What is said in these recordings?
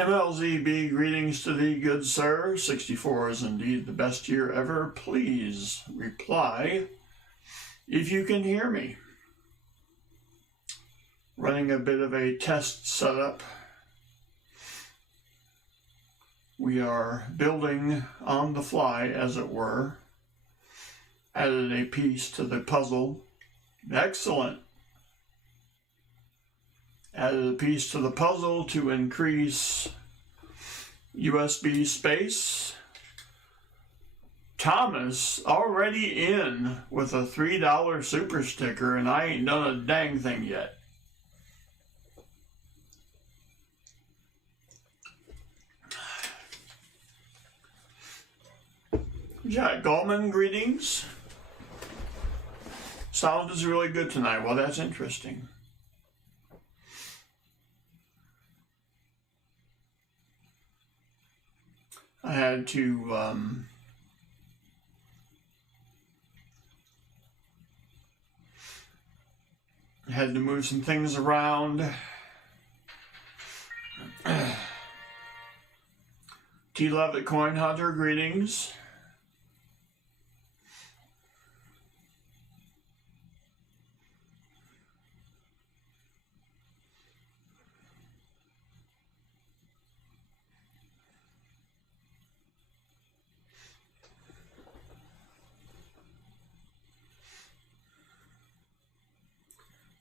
MLZB, greetings to thee, good sir. 64 is indeed the best year ever. Please reply if you can hear me. Running a bit of a test setup. We are building on the fly, as it were. Added a piece to the puzzle. Excellent. Added a piece to the puzzle to increase USB space. Thomas already in with a $3 super sticker, and I ain't done a dang thing yet. Jack Gallman, greetings. Sound is really good tonight. Well, that's interesting. I had to move some things around. T-Levitt Coin Hunter, greetings.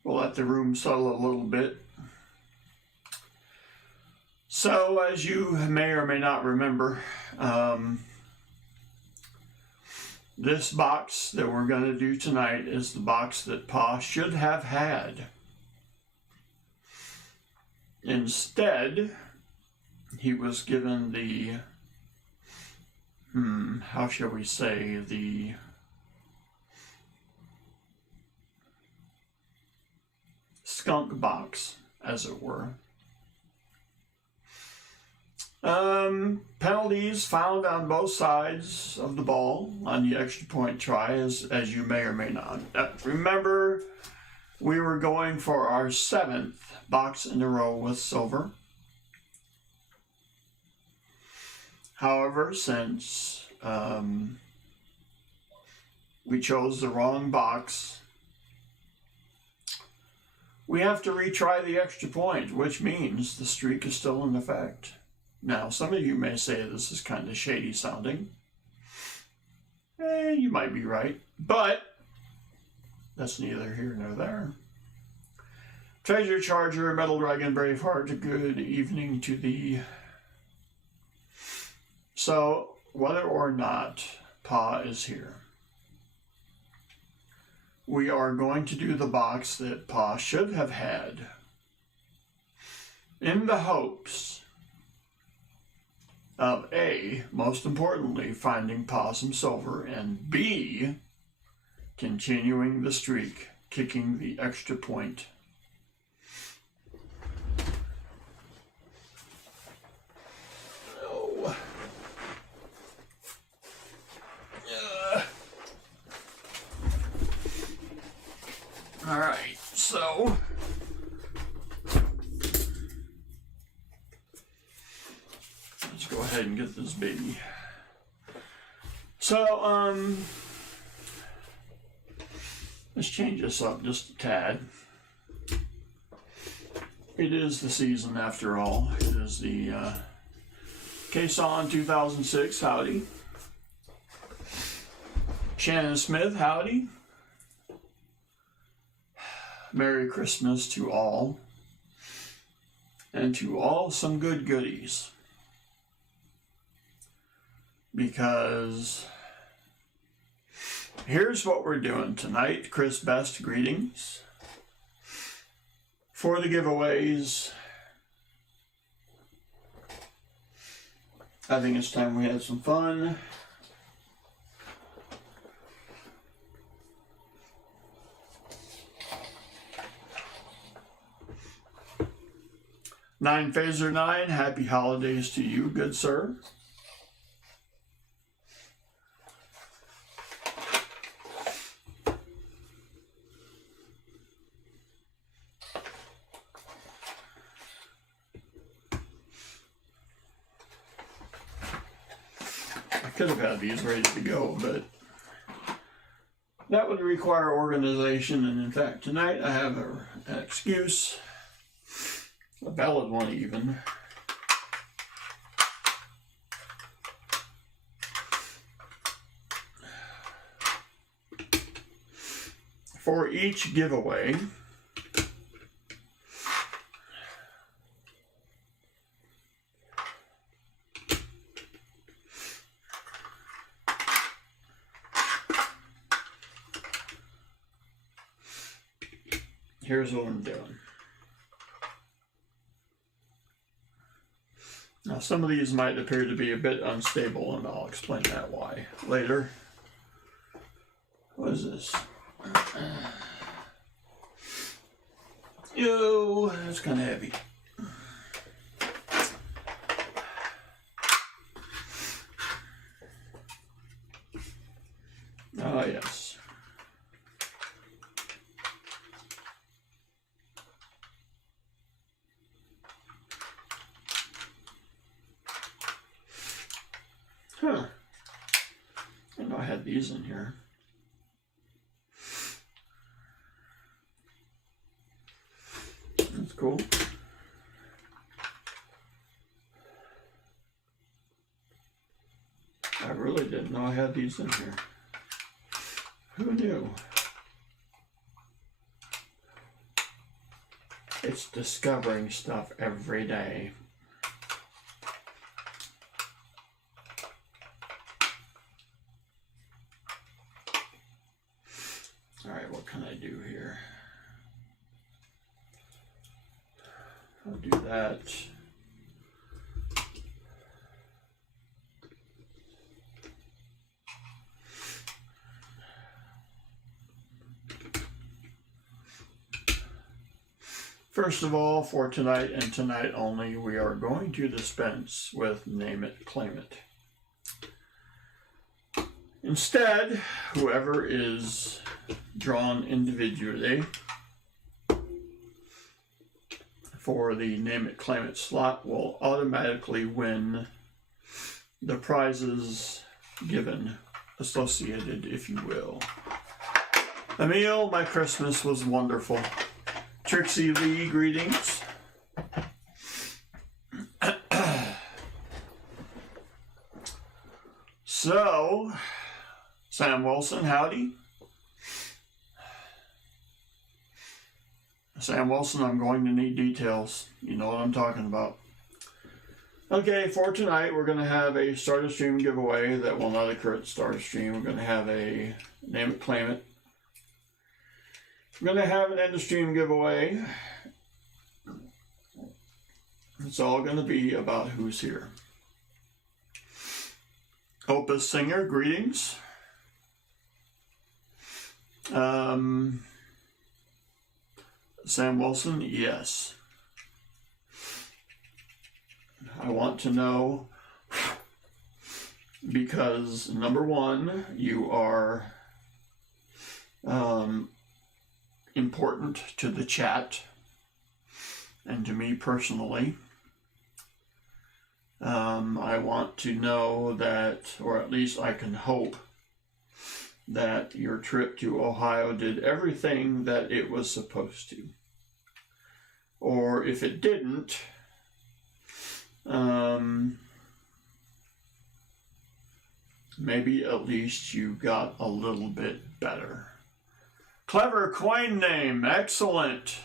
We'll let the room settle a little bit. So, as you may or may not remember, this box that we're going to do tonight is the box that Pa should have had. Instead, he was given the, how shall we say, the skunk box, as it were. Penalties found on both sides of the ball on the extra point try, as you may or may not. Remember, we were going for our 7th box in a row with silver. However, since we chose the wrong box, we have to retry the extra point, which means the streak is still in effect. Now, some of you may say this is kind of shady sounding. You might be right, but that's neither here nor there. Treasure Charger, Metal Dragon, Braveheart, good evening to thee. So, whether or not Pa is here, we are going to do the box that Pa should have had, in the hopes of A, most importantly, finding Pa some silver, and B, continuing the streak, kicking the extra point. Oh. All right, so let's go ahead and get this baby. So, let's change this up just a tad. It is the season after all. It is the Quezon 2006, howdy. Shannon Smith, howdy. Merry Christmas to all, and to all some good goodies, because here's what we're doing tonight. Chris Best, greetings. For the giveaways, I think it's time we had some fun. Nine Phaser 9, happy holidays to you, good sir. could have had these ready to go, but that would require organization, and in fact tonight I have an excuse, a valid one even. For each giveaway, here's what I'm doing. Now some of these might appear to be a bit unstable, and I'll explain that why later. What is this? Yo, that's kind of heavy. Oh, yes. Huh. I know I had these in here. That's cool. I really didn't know I had these in here. Who knew? It's discovering stuff every day. All right, what can I do here? I'll do that. First of all, for tonight and tonight only, we are going to dispense with name it, claim it. Instead, whoever is drawn individually for the name it, claim it slot will automatically win the prizes given, associated, if you will. Emil, my Christmas was wonderful. Trixie Lee, greetings. So, Sam Wilson, howdy. Sam Wilson, I'm going to need details. You know what I'm talking about. Okay, for tonight, we're going to have a start of stream giveaway that will not occur at start of stream. We're going to have a name it, claim it. We're going to have an end of stream giveaway. It's all going to be about who's here. Opus Singer, greetings. Sam Wilson, yes. I want to know because, number one, you are important to the chat and to me personally. I want to know that, or at least I can hope, that your trip to Ohio did everything that it was supposed to. Or if it didn't, maybe at least you got a little bit better. Clever coin name, excellent.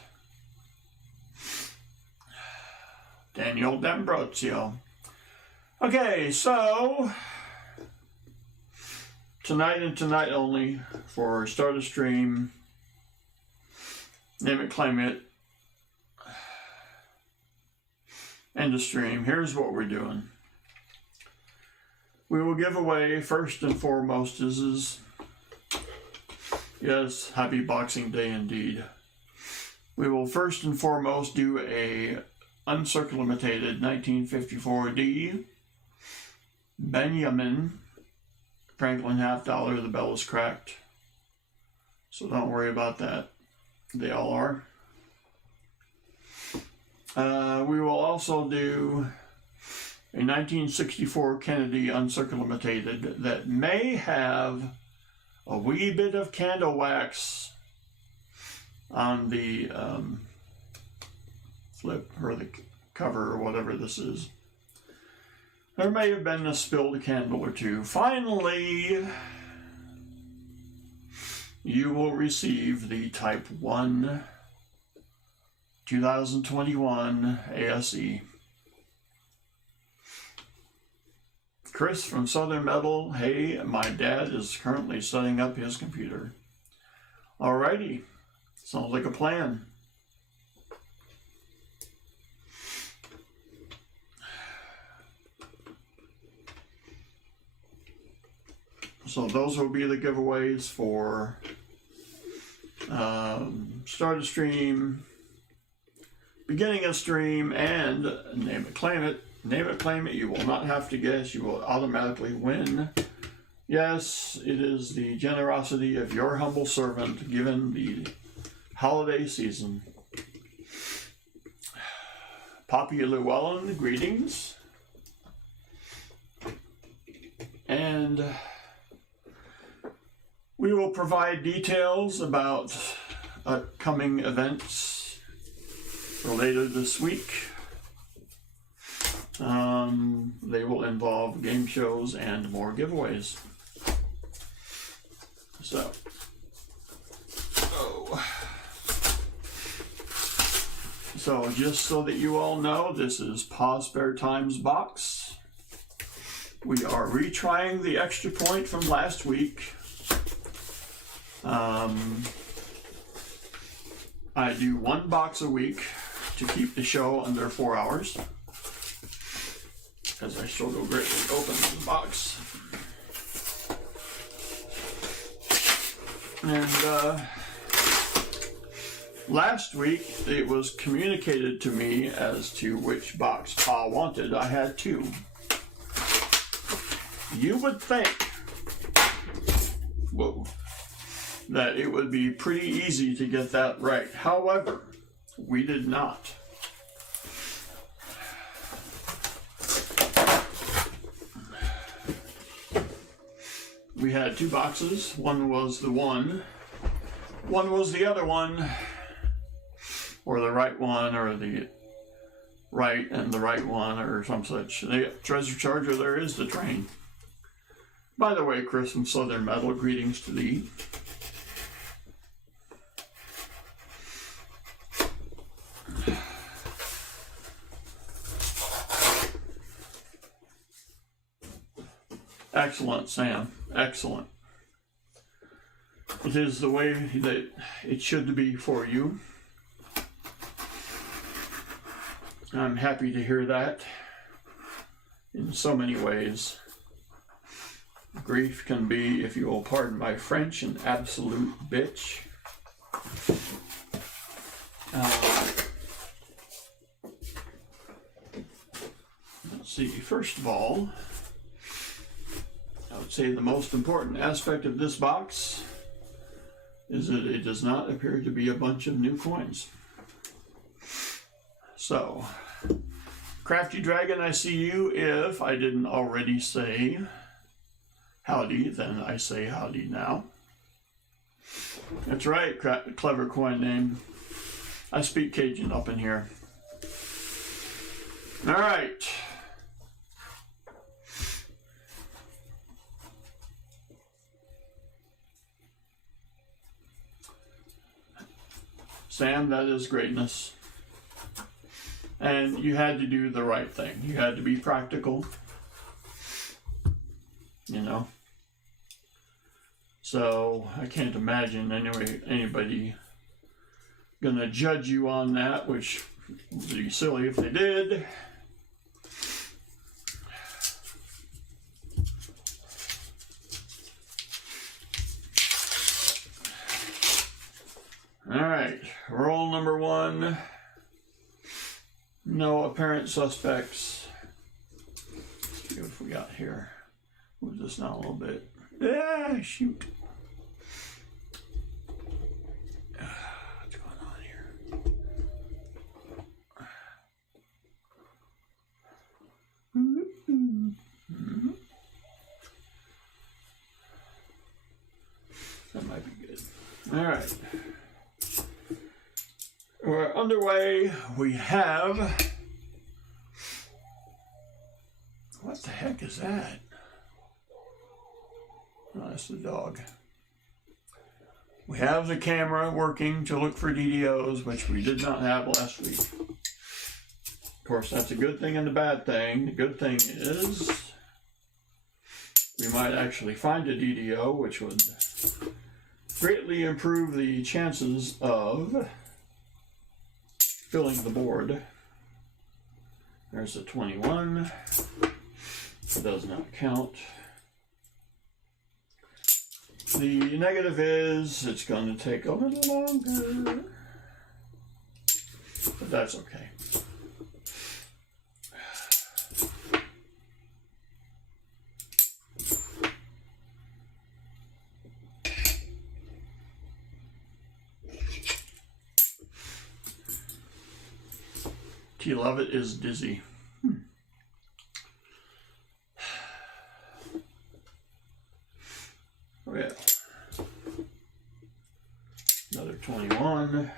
Daniel D'Ambrosio. Okay, so tonight and tonight only for start of stream, name it, claim it, end of stream. Here's what we're doing. We will give away, first and foremost, yes, happy Boxing Day indeed. We will first and foremost do a uncirculated 1954D Benjamin Franklin $50. The bell is cracked, so don't worry about that. They all are. We will also do a 1964 Kennedy uncirculated that may have a wee bit of candle wax on the flip or the cover or whatever this is. There may have been a spilled candle or two. Finally, you will receive the Type 1 2021 ASE. Chris from Southern Metal, hey, my dad is currently setting up his computer. Alrighty, sounds like a plan. So those will be the giveaways for start a stream, beginning a stream, and name it, claim it. Name it, claim it. You will not have to guess. You will automatically win. Yes, it is the generosity of your humble servant given the holiday season. Poppy Llewellyn, greetings. And we will provide details about upcoming events for later this week. They will involve game shows and more giveaways. So just so that you all know, this is Pa Spare Time's box. We are retrying the extra point from last week. I do one box a week to keep the show under 4 hours, because I struggle greatly to open the box. And last week it was communicated to me as to which box Pa wanted. I had two. You would think, whoa, that it would be pretty easy to get that right. However, we did not. We had two boxes. One was the one was the other one, or the right one, or the right and the right one, or some such. The treasure charger, there is the train. By the way, Chris from Southern Metal, greetings to thee. Excellent, Sam. Excellent. It is the way that it should be for you. I'm happy to hear that in so many ways. Grief can be, if you will pardon my French, an absolute bitch. Let's see, first of all, I would say the most important aspect of this box is that it does not appear to be a bunch of new coins. So, Crafty Dragon, I see you. If I didn't already say howdy, then I say howdy now. That's right, clever coin name. I speak Cajun up in here. All right. Sam, that is greatness. And you had to do the right thing. You had to be practical. You know? So I can't imagine anybody gonna judge you on that, which would be silly if they did. All right, roll number one. No apparent suspects. Let's see what we got here. Move this down a little bit. Ah, shoot. What's going on here? All right. We're underway. We have... What the heck is that? Oh, that's the dog. We have the camera working to look for DDOs, which we did not have last week. Of course, that's a good thing and a bad thing. The good thing is we might actually find a DDO, which would greatly improve the chances of filling the board. There's a 21. It does not count. The negative is it's going to take a little longer, but that's okay. T. Lovett is dizzy. Okay. Another 21.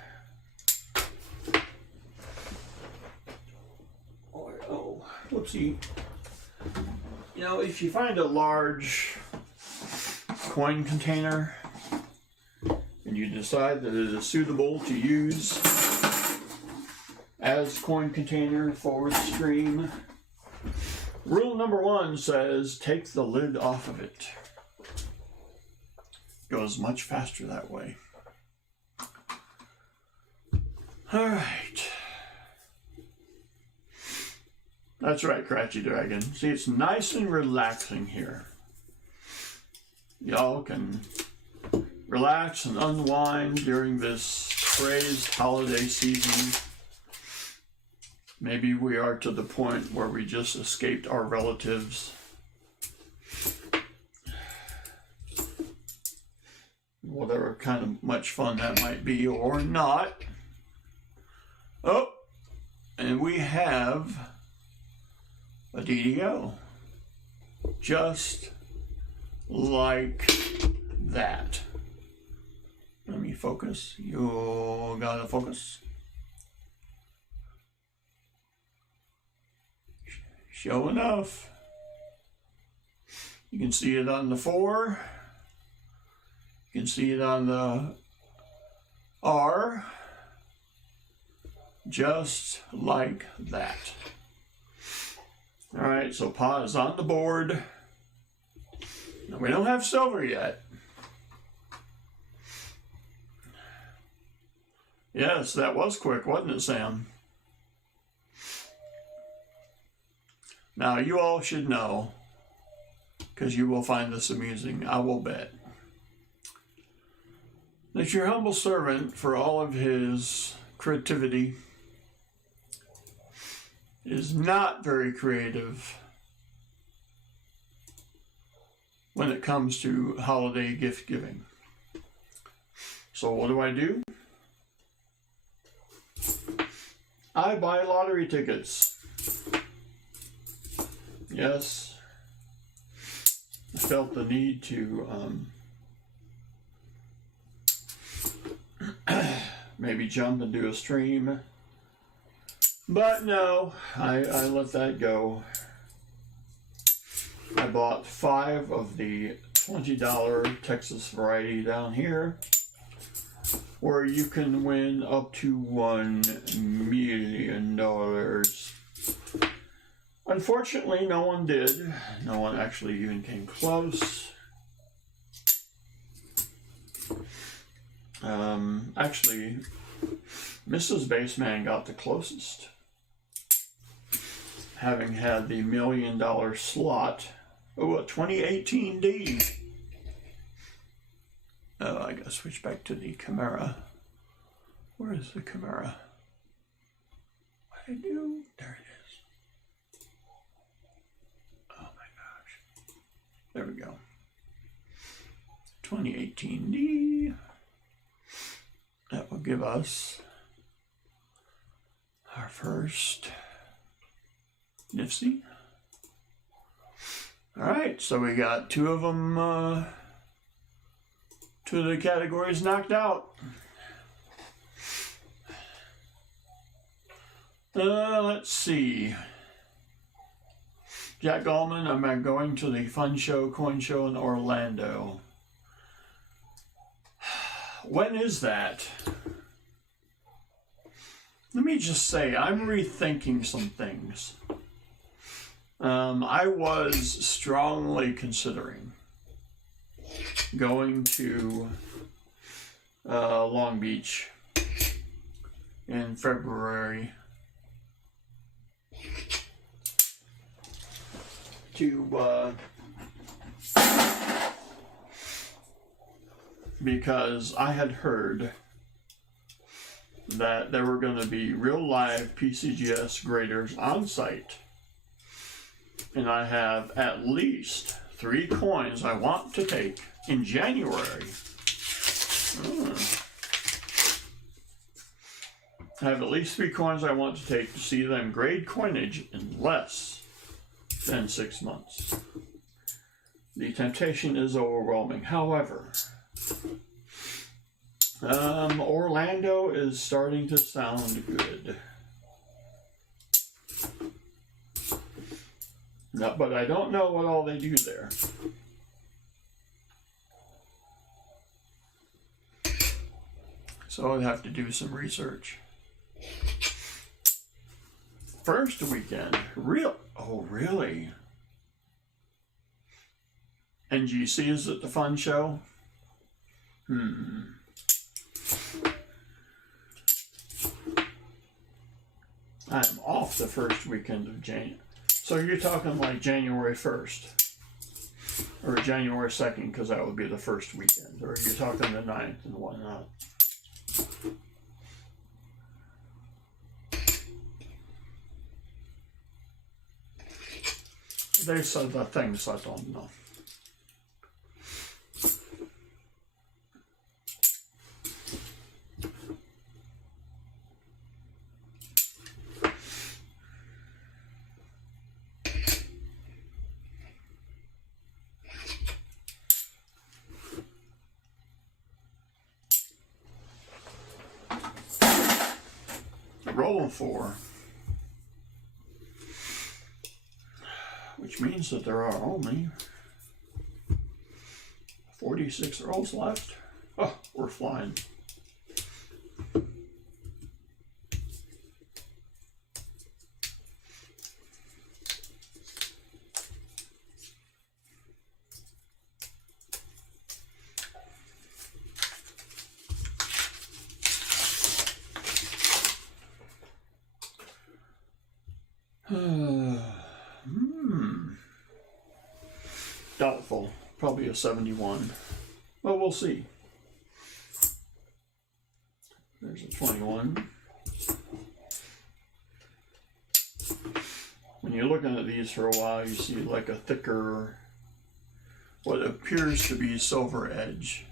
Oh, whoopsie. You know, if you find a large coin container and you decide that it is suitable to use as coin container for the stream, rule number 1 says take the lid off of it. Goes much faster that way. All right. That's right, Cratchy Dragon. See, it's nice and relaxing here. Y'all can relax and unwind during this crazed holiday season. Maybe we are to the point where we just escaped our relatives. Whatever kind of much fun that might be or not. Oh, and we have a DDO. Just like that. Let me focus. You gotta focus. Show enough. You can see it on the 4. You can see it on the R, just like that. All right, so pot is on the board. Now, we don't have silver yet. Yes, that was quick, wasn't it, Sam? Now, you all should know, because you will find this amusing, I will bet, that your humble servant, for all of his creativity, is not very creative when it comes to holiday gift giving. So what do? I buy lottery tickets. Yes, I felt the need to maybe jump and do a stream, but no, I let that go. I bought 5 of the $20 Texas variety down here, where you can win up to $1 million. Unfortunately, no one did. No one actually even came close. Actually, Mrs. Bassman got the closest, having had the $1 million slot. Oh, a 2018 D. Oh, I gotta switch back to the Chimera. Where is the Chimera? What did I do? There it is. Oh my gosh. There we go. 2018 D. That will give us our first Nifty. All right, so we got 2 of them Two of the categories knocked out. Let's see. Jack Gallman, I'm going to the Fun Show, Coin Show in Orlando. When is that? Let me just say, I'm rethinking some things. I was strongly considering going to Long Beach in February to because I had heard that there were going to be real live PCGS graders on site, and I have at least 3 coins I want to take in January. I have at least 3 coins I want to take to see them grade coinage in less than 6 months. The temptation is overwhelming. However, Orlando is starting to sound good. No, but I don't know what all they do there. So I'd have to do some research. First weekend, oh really? NGC is at the Fun Show? I'm off the first weekend of January. So you're talking like January 1st or January 2nd, because that would be the first weekend, or you're talking the 9th and whatnot. They said the things I don't know. Rolling 4. Which means that there are only 46 rolls left. Oh, we're flying. Doubtful. Probably a 71. Well, we'll see. There's a 21. When you're looking at these for a while, you see like a thicker, what appears to be silver edge.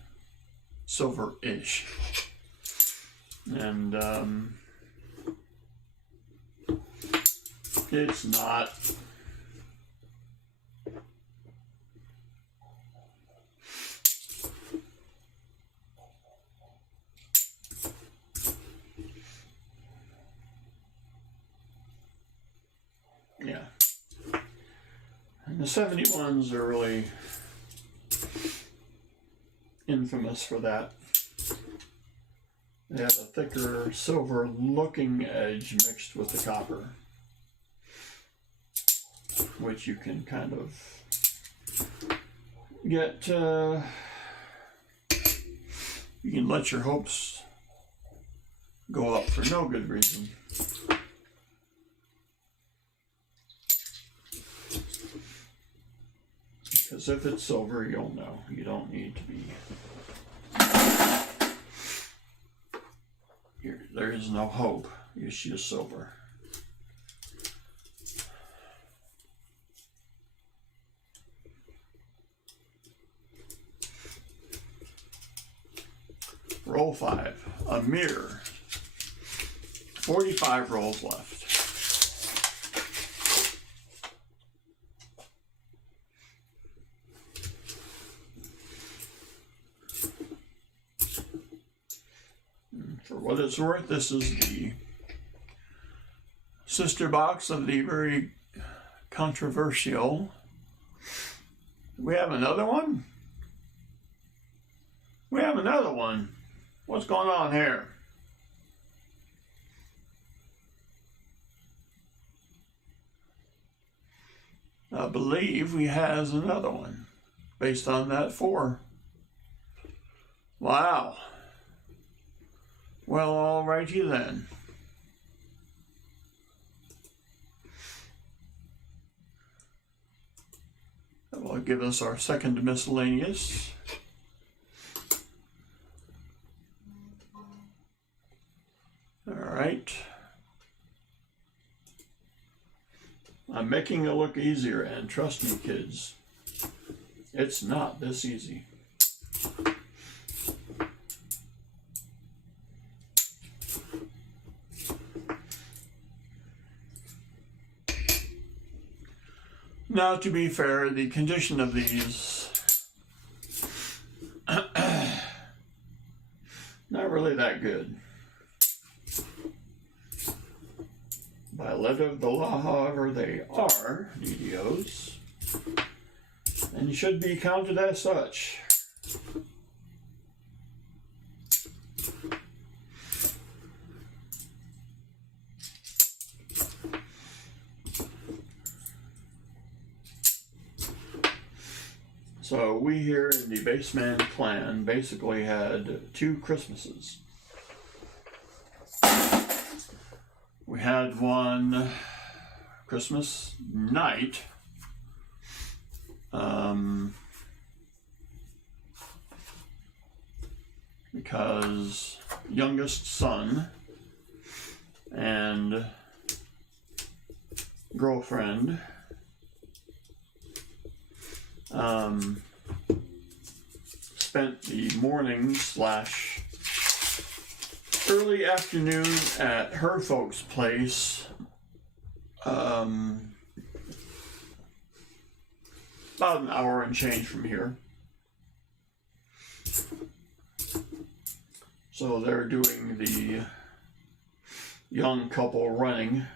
Silver-ish. And it's not. Yeah. And the 71s are really infamous for that. They have a thicker silver looking edge mixed with the copper, which you can kind of get, you can let your hopes go up for no good reason. Because if it's silver, you'll know. You don't need to be. There is no hope. It's just silver. Roll 5. A mirror. 45 rolls left. what it's worth, this is the sister box of the very controversial. We have another one? We have another one. What's going on here? I believe we has another one based on that 4. Wow. Well, alrighty then. That will give us our second miscellaneous. Alright. I'm making it look easier, and trust me, kids, it's not this easy. Now, to be fair, the condition of these, not really that good. By letter of the law, however, they are DDOs, and should be counted as such. So we here in the Bassman clan basically had 2 Christmases. We had one Christmas night, because youngest son and girlfriend spent the morning / early afternoon at her folks' place, about an hour and change from here. So they're doing the young couple running,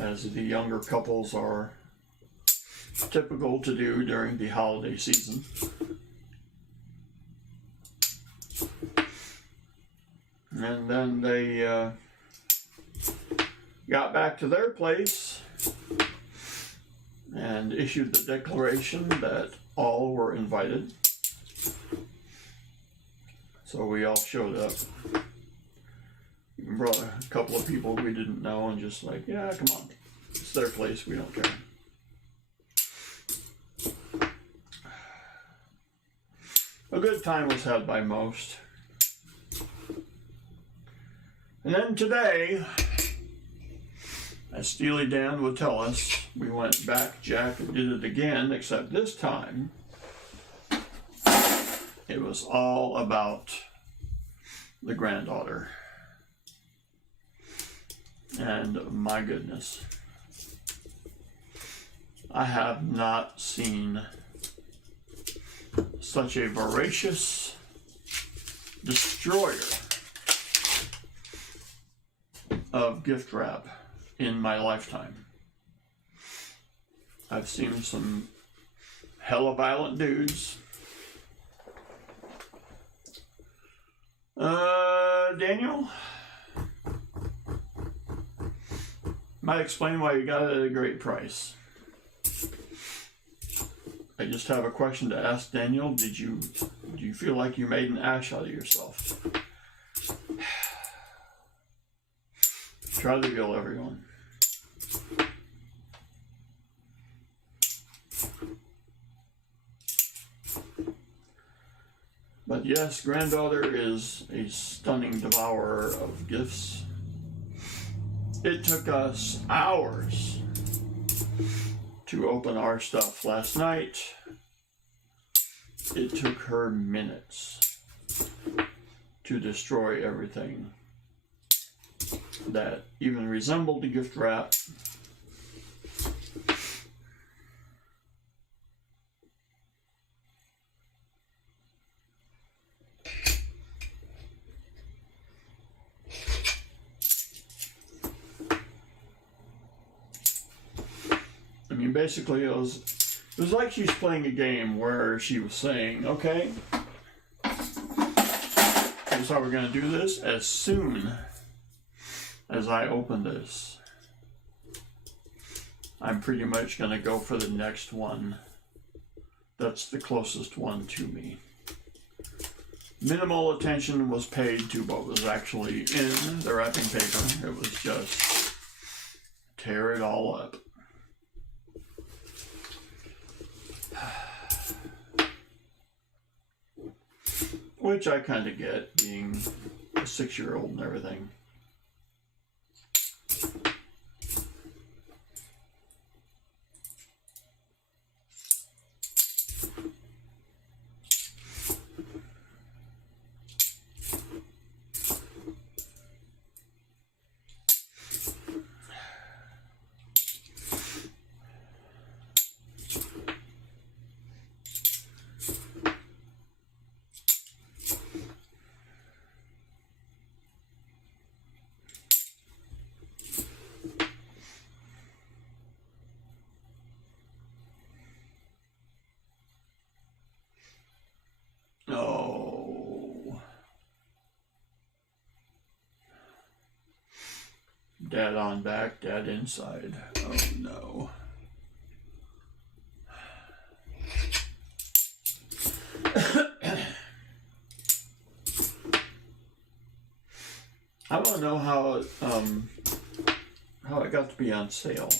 as the younger couples are typical to do during the holiday season. And then they got back to their place and issued the declaration that all were invited. So we all showed up. Brought a couple of people we didn't know and just like, yeah, come on. It's their place, we don't care. A good time was had by most. And then today, as Steely Dan would tell us, we went back, Jack, and did it again, except this time, it was all about the granddaughter. And my goodness, I have not seen such a voracious destroyer of gift wrap in my lifetime. I've seen some hella violent dudes. Daniel, might explain why you got it at a great price. I just have a question to ask Daniel. Do you feel like you made an ass out of yourself? Try to reveal everyone. But yes, granddaughter is a stunning devourer of gifts. It took us hours to open our stuff last night. It took her minutes to destroy everything that even resembled the gift wrap. basically it was like she's playing a game where she was saying, okay, here's how we're going to do this. As soon as I open this, I'm pretty much going to go for the next one that's the closest one to me. Minimal attention was paid to what was actually in the wrapping paper. It was just tear it all up. Which I kind of get, being a 6-year-old and everything. Oh. Dad on back, dad inside. Oh no. I want to know how it got to be on sale.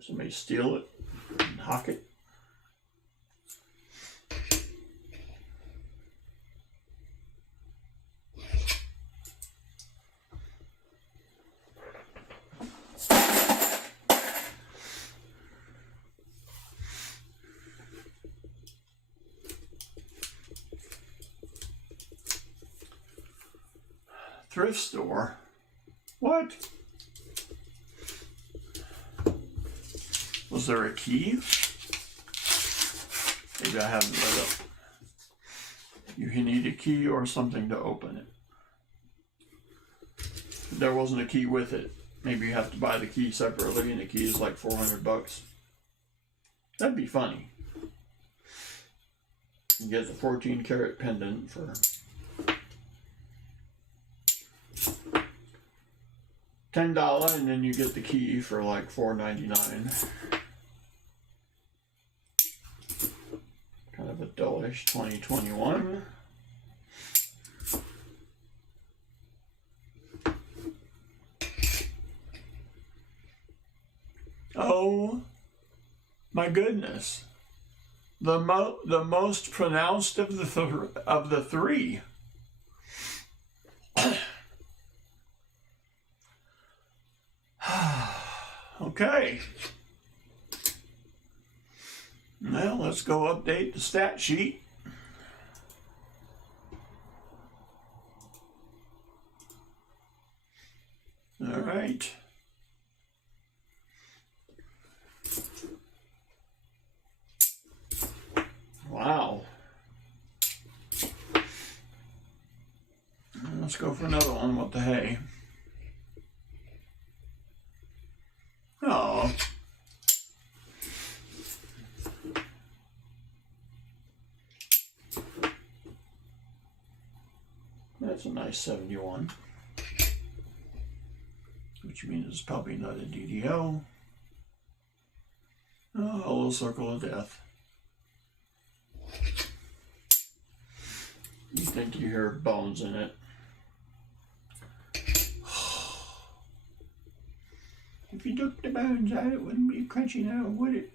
Somebody steal it and hawk it. Thrift store? What? Was there a key? Maybe I haven't read up. You need a key or something to open it. There wasn't a key with it. Maybe you have to buy the key separately and the key is like $400. That'd be funny. You get the 14-karat pendant for $10, and then you get the key for like $4.99. Kind of a dullish 2021. Oh my goodness! The most pronounced of the three. Okay. Well, let's go update the stat sheet. All right. Wow. Let's go for another one. What the hey? Oh. That's a nice 71. Which means it's probably not a DDO. Oh, a little circle of death. You think you hear bones in it. If you took the bones out, it wouldn't be crunchy now, would it?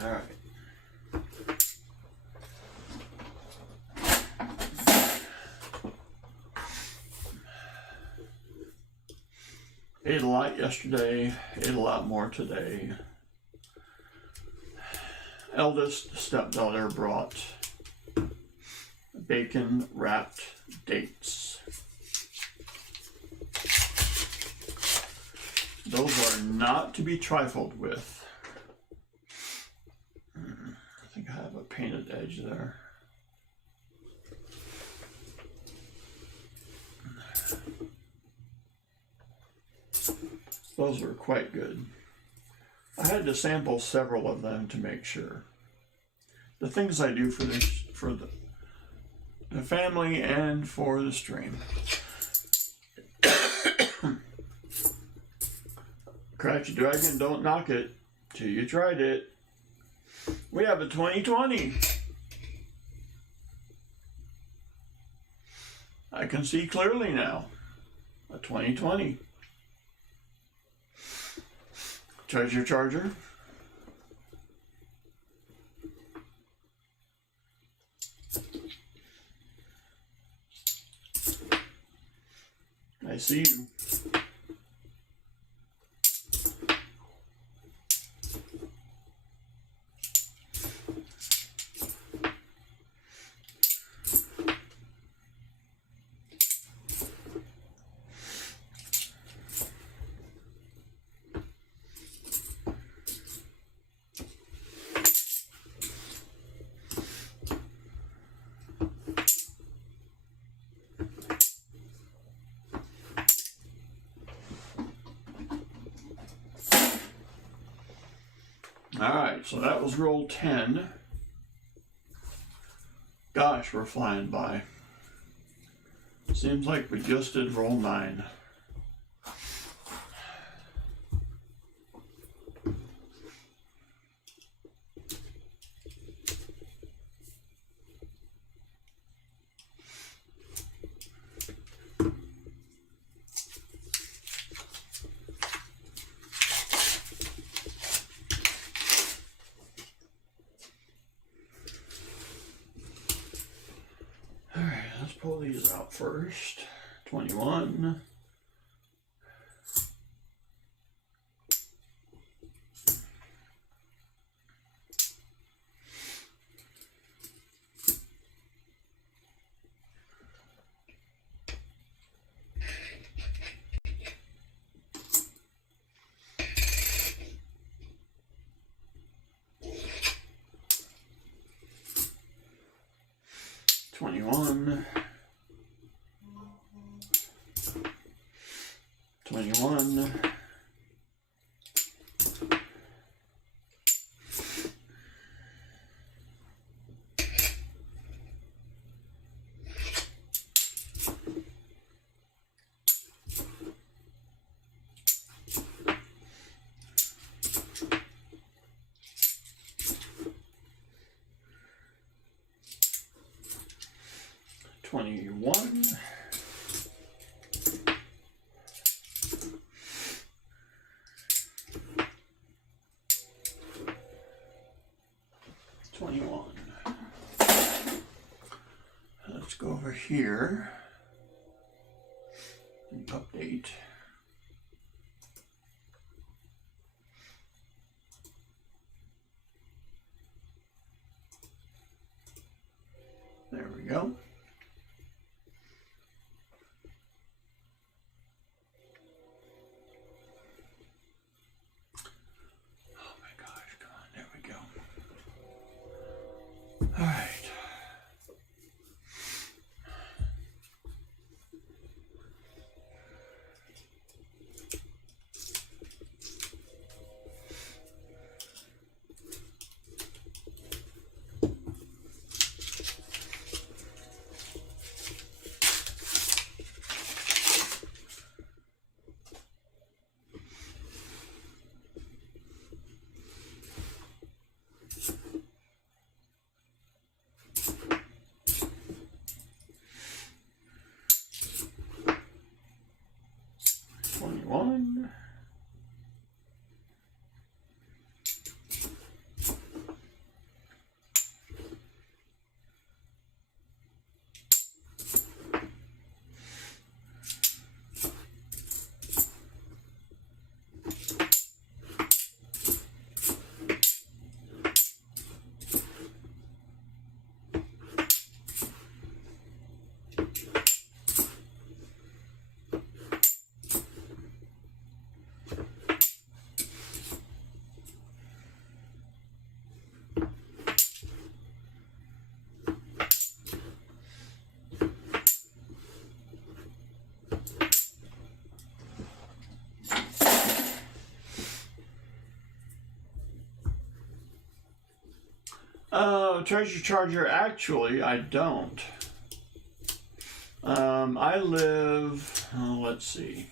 All right. Ate a lot yesterday, ate a lot more today. Eldest stepdaughter brought bacon wrapped dates. Those are not to be trifled with. I think I have a painted there. Those were quite good. I had to sample several of them to make sure. The things I do for this, for the family and for the stream. Crash the dragon, don't knock it till you tried it. We have a 2020. I can see clearly now. A 2020. Treasure charger. I see you. Alright, so that was roll 10. Gosh, we're flying by. Seems like we just did roll 9. Let's pull these out first. 21. Twenty-one. 21. 21. 21. Let's go over here and update. There we go. Oh my gosh, come on, there we go. All right. One. Treasure Charger, actually, I don't. I live, let's see.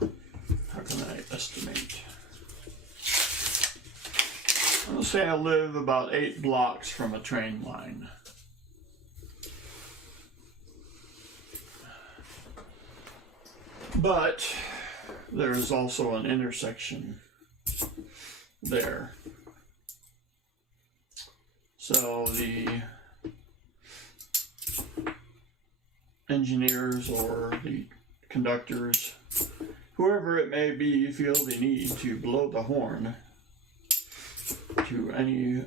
How can I estimate? Let's say I live about 8 blocks from a train line. But there is also an intersection there. So the engineers or the conductors, whoever it may be, feel the need to blow the horn to any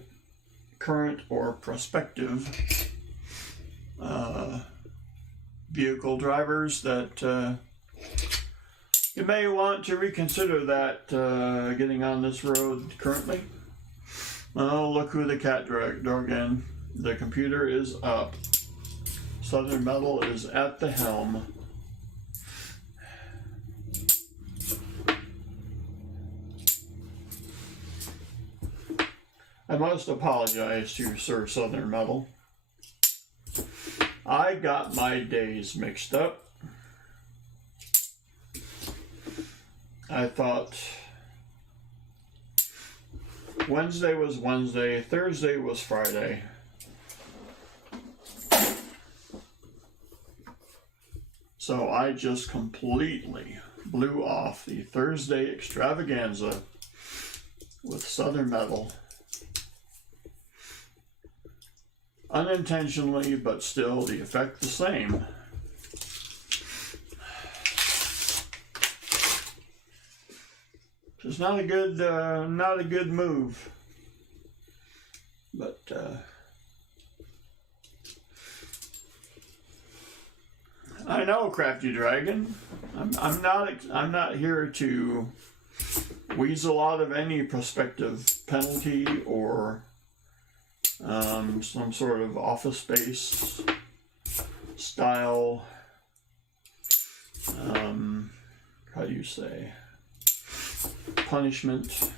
current or prospective vehicle drivers that you may want to reconsider that getting on this road currently. Oh, look who the cat dragged in. The computer is up. Southern Metal is at the helm. I must apologize to Sir Southern Metal. I got my days mixed up. I thought Wednesday was Wednesday, Thursday was Friday. So I just completely blew off the Thursday extravaganza with Southern Metal. Unintentionally, but still the effect the same. It's not a good move, but I know, Crafty Dragon. I'm not here to weasel out of any prospective penalty or some sort of Office Space style. How do you say? Punishment.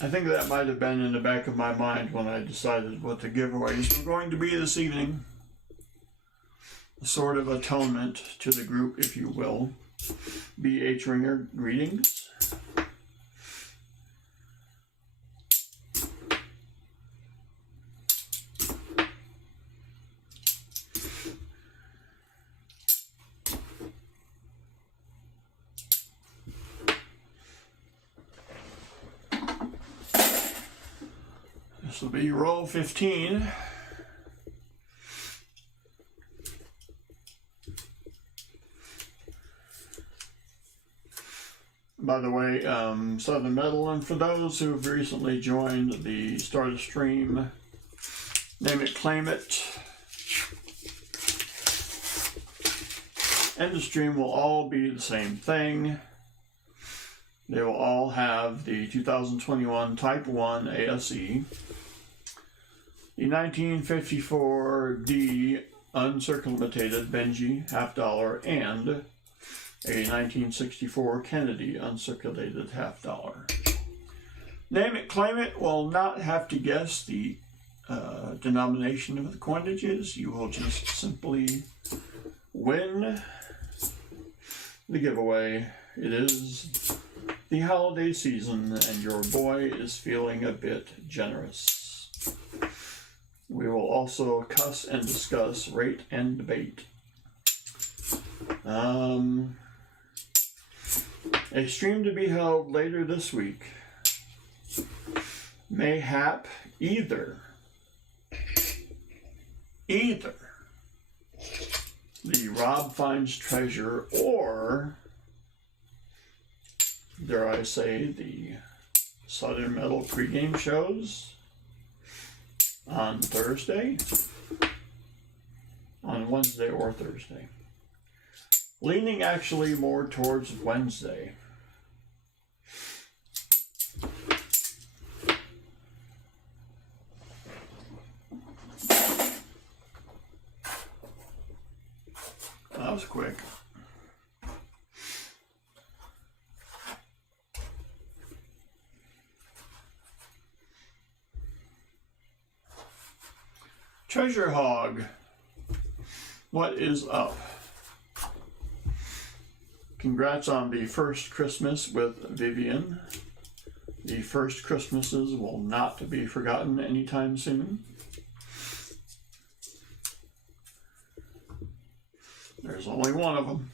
I think that might have been in the back of my mind when I decided what the giveaways were going to be this evening. A sort of atonement to the group, if you will. B.H. Ringer greetings. This will be roll 15. By the way, Southern Metal, and for those who have recently joined the Start a Stream, Name It, Claim It, and the stream will all be the same thing. They will all have the 2021 Type 1 ASE, the 1954D uncirculated Benji $50, and a 1964 Kennedy uncirculated $50. Name It, Claim It will not have to guess the denomination of the coinages. You will just simply win the giveaway. It is the holiday season, and your boy is feeling a bit generous. We will also cuss and discuss, rate and debate. A stream to be held later this week. Mayhap either the Rob Finds Treasure or, dare I say, the Southern Metal pregame shows on Thursday, on Wednesday or Thursday. Leaning actually more towards Wednesday. was quick. Treasure Hog, what is up? Congrats on the first Christmas with Vivian. The first Christmases will not be forgotten anytime soon. There's only one of them.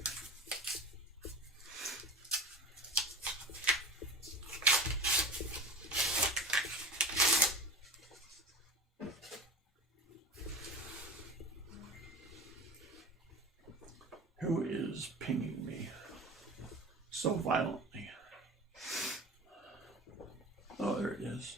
Who is pinging me so violently? Oh, there it is.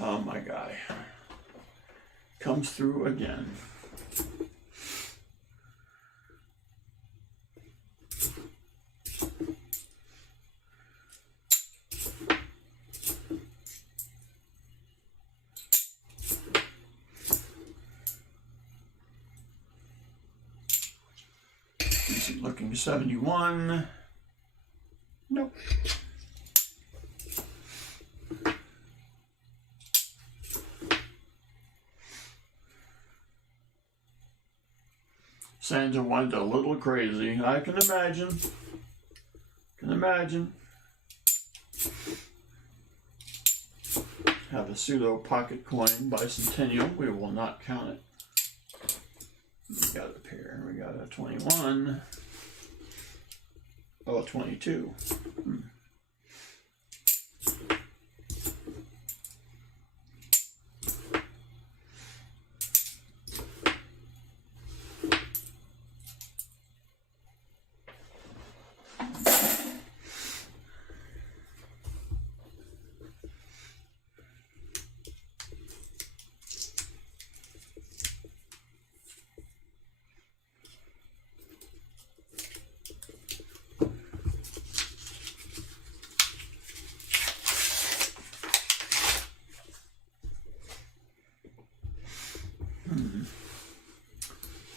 Oh, my guy comes through again. Decent looking 71. Nope. Sandra went a little crazy. I can imagine. Have a pseudo pocket coin bicentennial. We will not count it. We got a pair. We got a 21. Oh, 22.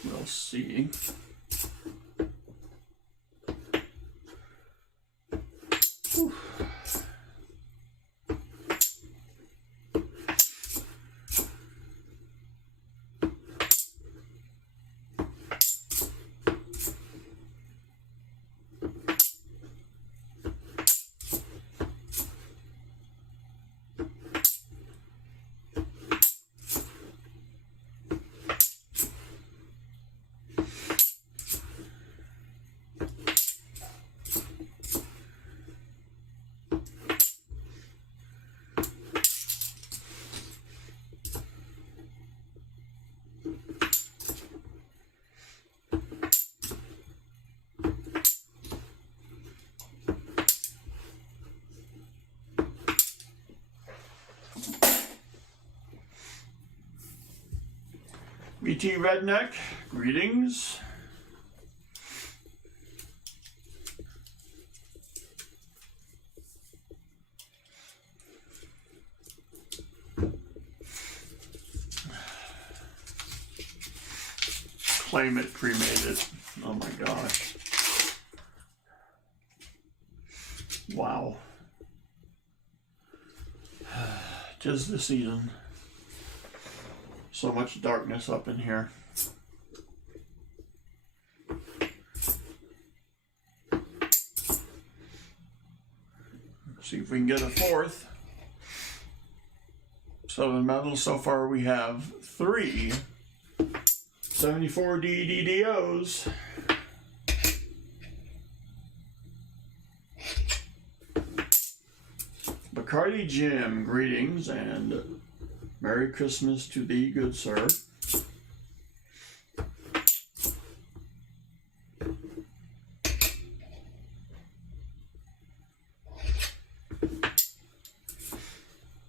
We'll see. Whew. BT Redneck, greetings. Claim it, cremate it. Oh my gosh. Wow. 'Tis the season. So much darkness up in here. See if we can get a fourth. So the metals so far we have 3 74D DDOs. Bacardi Jim, greetings and Merry Christmas to thee, good sir.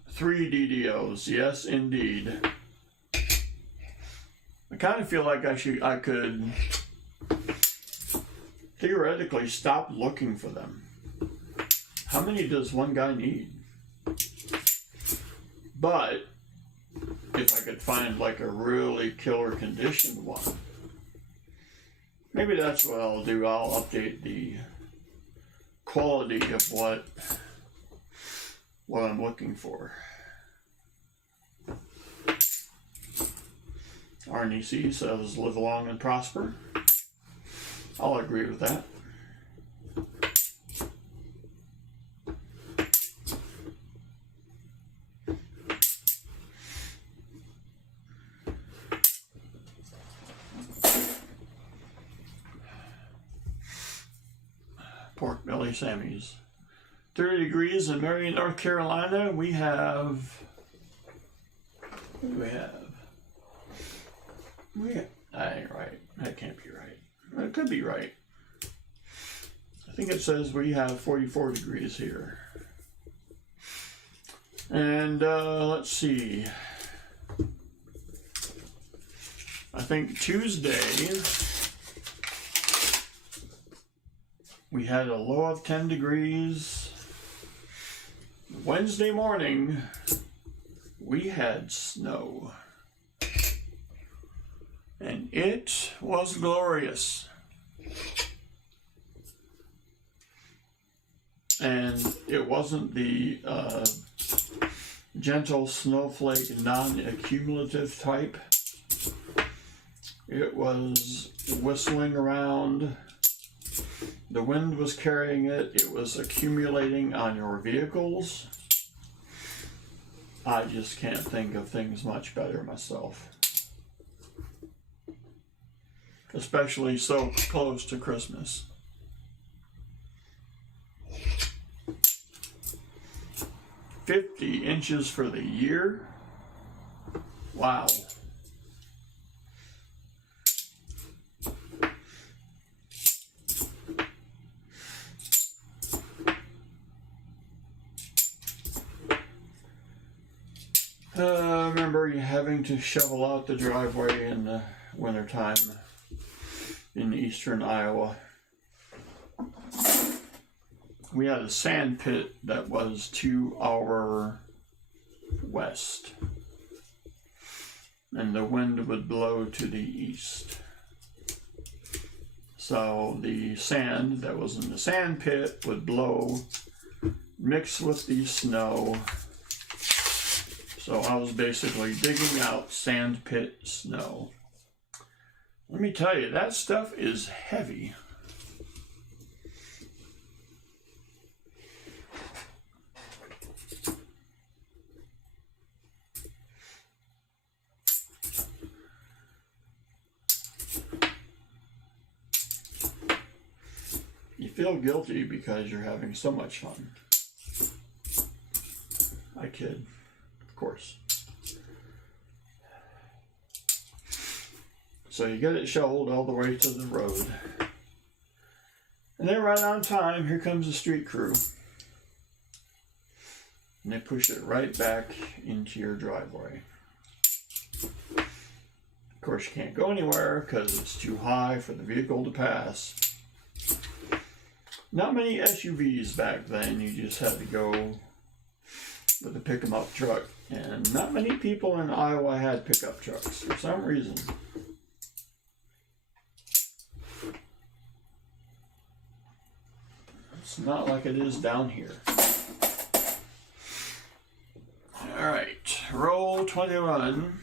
Three DDOs, yes indeed. I kind of feel like I could theoretically stop looking for them. How many does one guy need? But if I could find like a really killer conditioned one, maybe that's what I'll do. I'll update the quality of what I'm looking for. RNEC says live long and prosper. I'll agree with that. Pork belly Sammy's. 30 degrees in Marion, North Carolina. We have. What do we have? That ain't right. That can't be right. It could be right. I think it says we have 44 degrees here. And let's see. I think Tuesday we had a low of 10 degrees. Wednesday morning we had snow. And it was glorious. And it wasn't the gentle snowflake, non-accumulative type. It was whistling around. The wind was carrying it. It was accumulating on your vehicles. I just can't think of things much better myself. Especially so close to Christmas. $50 inches for the year. Wow. I remember having to shovel out the driveway in the wintertime in eastern Iowa. We had a sand pit that was to our west, and the wind would blow to the east. So the sand that was in the sand pit would blow, mix with the snow. So I was basically digging out sand pit snow. Let me tell you, that stuff is heavy. You feel guilty because you're having so much fun. I kid, of course. So you get it shoveled all the way to the road. And then right on time, here comes the street crew. And they push it right back into your driveway. Of course, you can't go anywhere because it's too high for the vehicle to pass. Not many SUVs back then. You just had to go with a pick-em-up truck. And not many people in Iowa had pickup trucks for some reason. It's not like it is down here. All right, roll 21.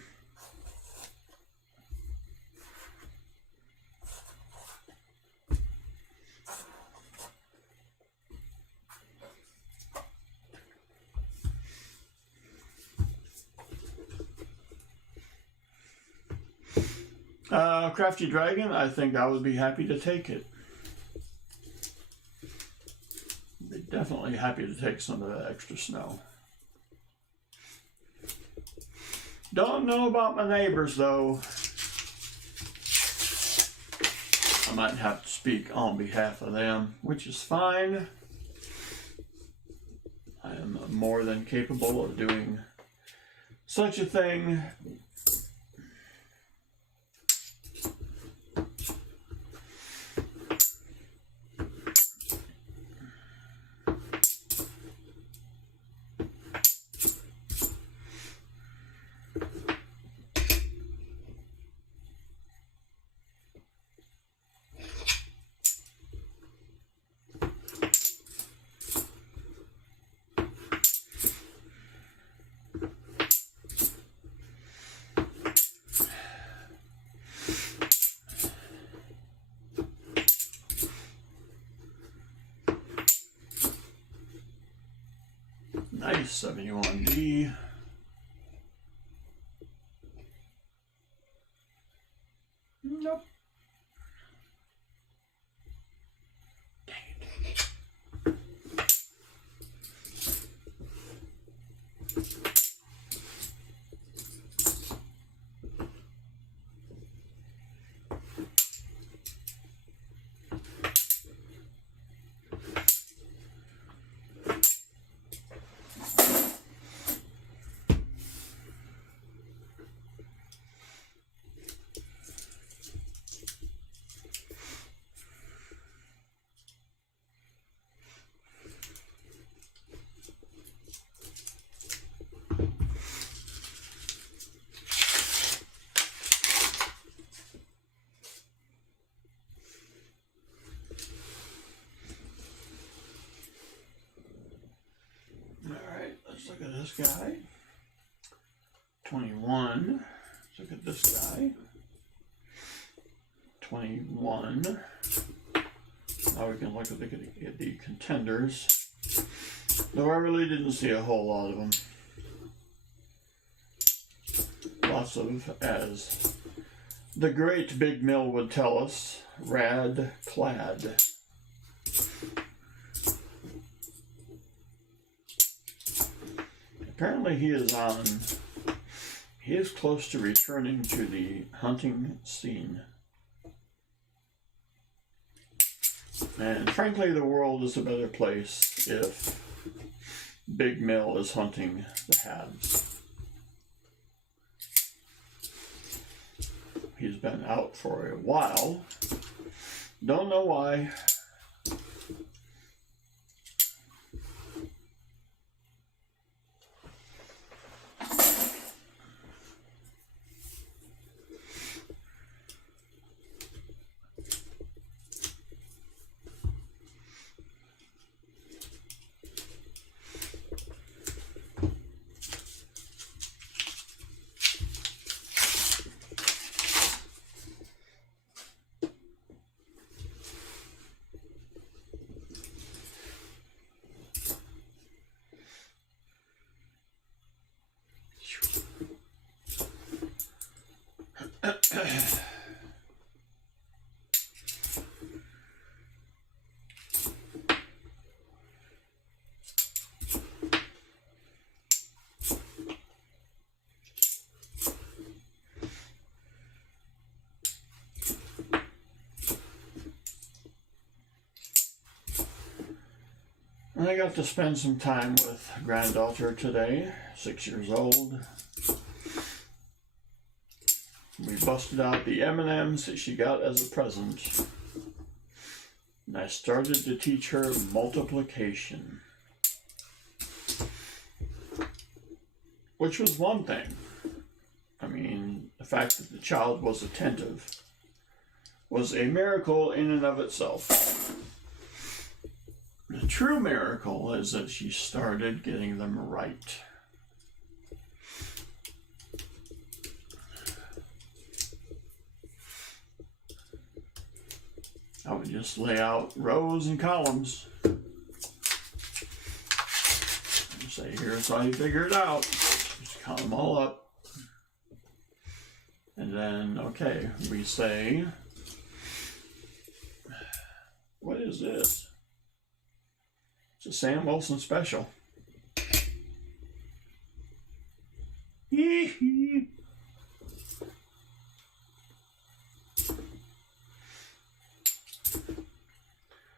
Crafty Dragon, I think I would be happy to take it. Be definitely happy to take some of that extra snow. Don't know about my neighbors though. I might have to speak on behalf of them, which is fine. I am more than capable of doing such a thing. Nice, 71D. Nope. Dang it. Let's look at this guy. 21. Let's look at this guy. 21. Now we can look at the contenders. Though I really didn't see a whole lot of them. Lots of, as the great Big Mill would tell us, rad clad. Apparently he is close to returning to the hunting scene. And frankly, the world is a better place if Big Mill is hunting the hads. He's been out for a while. Don't know why. I got to spend some time with granddaughter today, 6 years old. We busted out the M&Ms that she got as a present. And I started to teach her multiplication. Which was one thing. I mean, the fact that the child was attentive was a miracle in and of itself. The true miracle is that she started getting them right. I would just lay out rows and columns and say, here's how you figure it out. Just count them all up. And then, okay, we say, what is this? It's a Sam Wilson special.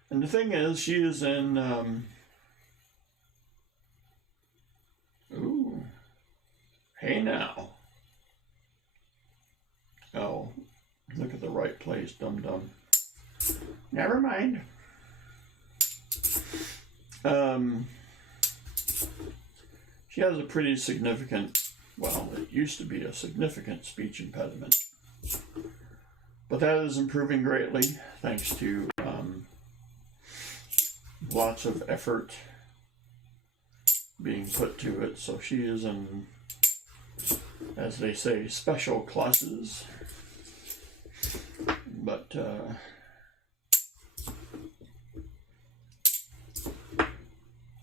And the thing is, she is in, ooh, hey now. Oh, look at the right place, dum-dum. Never mind. She has a pretty significant, well, it used to be a significant speech impediment. But that is improving greatly, thanks to lots of effort being put to it. So she is in, as they say, special classes. But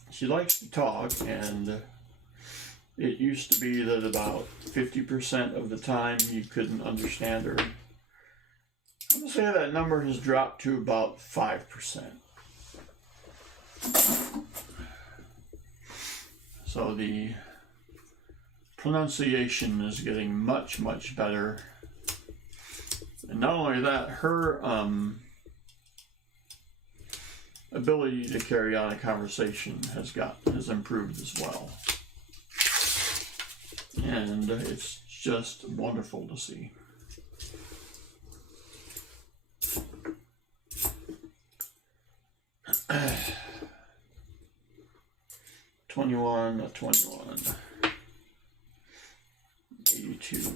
she likes to talk, and it used to be that about 50% of the time you couldn't understand her. I'm going to say that number has dropped to about 5%. So the pronunciation is getting much, much better. And not only that, her ability to carry on a conversation has improved as well. And it's just wonderful to see. A 21, 82.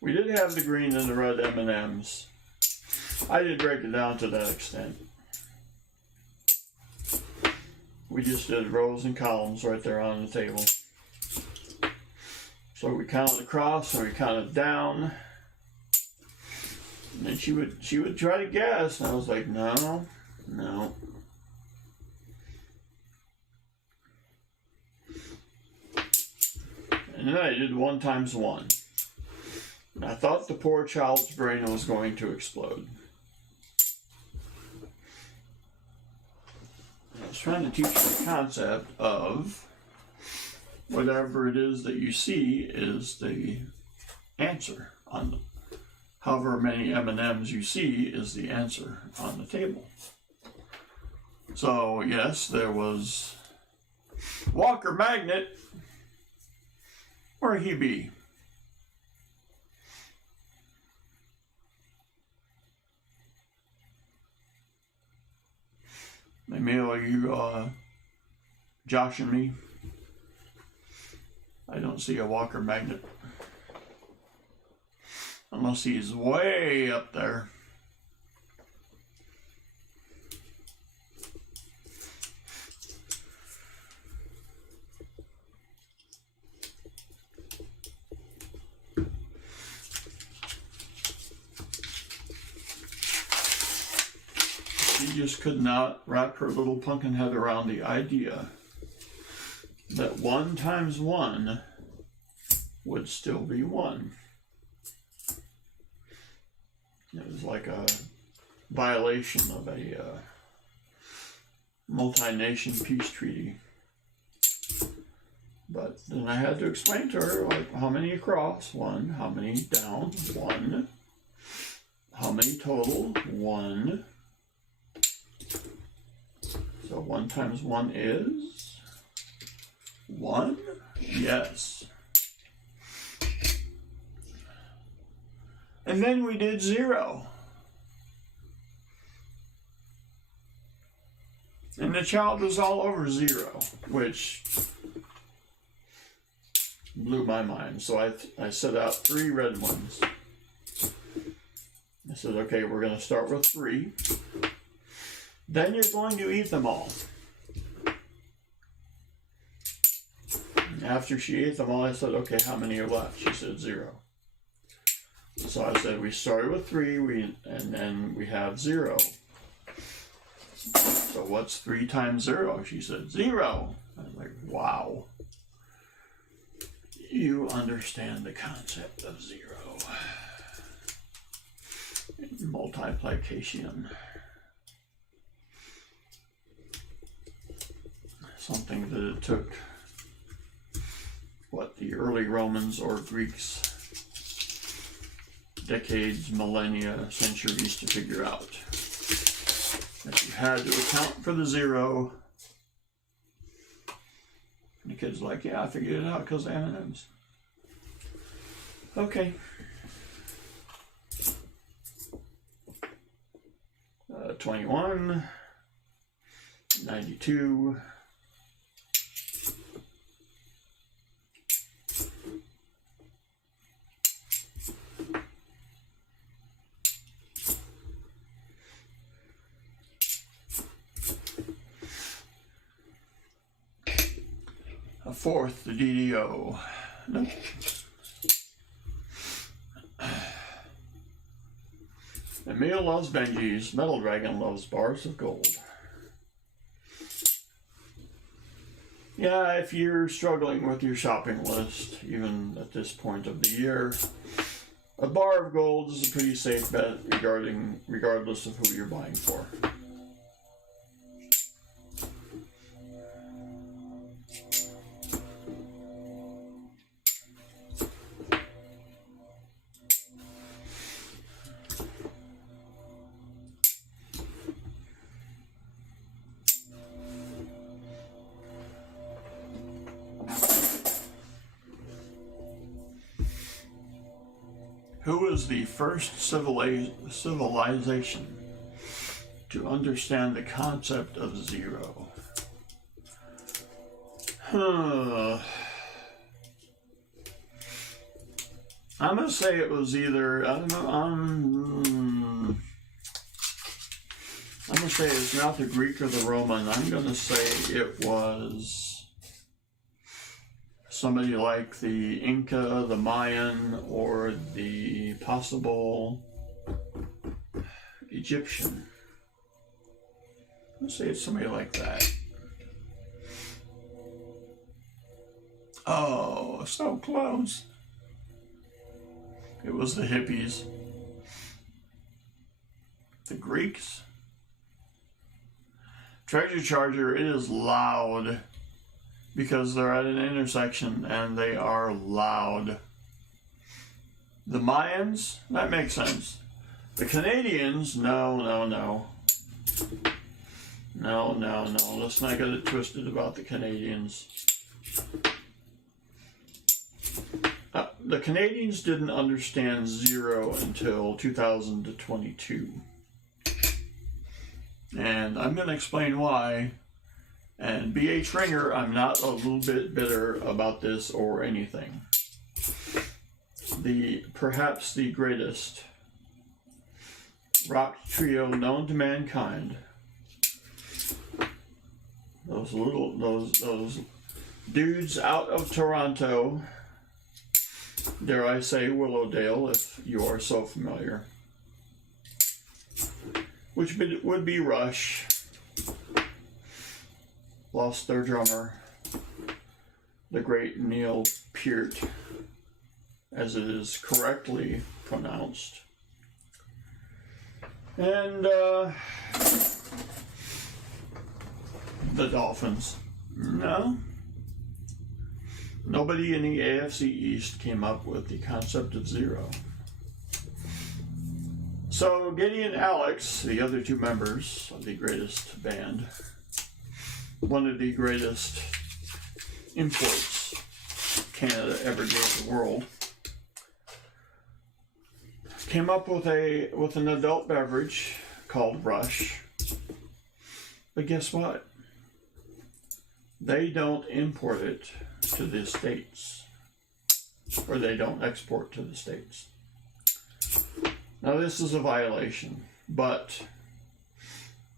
We did have the green and the red M&Ms. I did break it down to that extent. We just did rows and columns right there on the table. So we counted across and we counted down. And then she would try to guess, and I was like, no. And then I did 1 times 1. And I thought the poor child's brain was going to explode. I was trying to teach her the concept of whatever it is that you see is the answer on the, however many M&Ms you see is the answer on the table. So yes, there was Walker Magnet. Where he be? Emil, are you joshing me? I don't see a Walker Magnet. Unless he's way up there. She just could not wrap her little pumpkin head around the idea that 1 times 1 would still be 1. It was like a violation of a multi-nation peace treaty. But then I had to explain to her, like, how many across? 1. How many down? 1. How many total? 1. So 1 times 1 is 1? Yes. And then we did 0. And the child was all over 0, which blew my mind. So I set out 3 red ones. I said, okay, we're going to start with 3. Then you're going to eat them all. After she ate them all, I said, okay, how many are left? She said 0. So I said, we started with 3, and then we have 0. So what's 3 times 0? She said 0. I'm like, wow. You understand the concept of 0. Multiplication. Something that it took, what, the early Romans or Greeks decades, millennia, centuries to figure out. That you had to account for the 0. And the kid's like, yeah, I figured it out because of M&Ms. Okay. 21, 92, a fourth, the DDO. Nope. Emil loves Benji's. Metal Dragon loves bars of gold. Yeah, if you're struggling with your shopping list, even at this point of the year, a bar of gold is a pretty safe bet regardless of who you're buying for. Who is the first civilization to understand the concept of 0? I'm going to say it was either, I don't know, I'm going to say it's not the Greek or the Roman. I'm going to say it was somebody like the Inca, the Mayan, or the possible Egyptian. Let's say it's somebody like that. Oh, so close. It was the hippies. The Greeks. Treasure Charger, it is loud. Because they're at an intersection and they are loud. The Mayans, that makes sense. The Canadians, no. No. Let's not get it twisted about the Canadians. The Canadians didn't understand 0 until 2022. And I'm going to explain why. And B.H. Ringer, I'm not a little bit bitter about this or anything. Perhaps the greatest rock trio known to mankind. Those dudes out of Toronto, dare I say Willowdale, if you are so familiar, which would be Rush. Lost their drummer, the great Neil Peart, as it is correctly pronounced. And the Dolphins. No. Nobody in the AFC East came up with the concept of 0. So Gideon Alex, the other 2 members of the greatest band, one of the greatest imports Canada ever gave the world, came up with an adult beverage called Rush. But guess what? They don't import it to the States, or they don't export to the States. Now this is a violation, but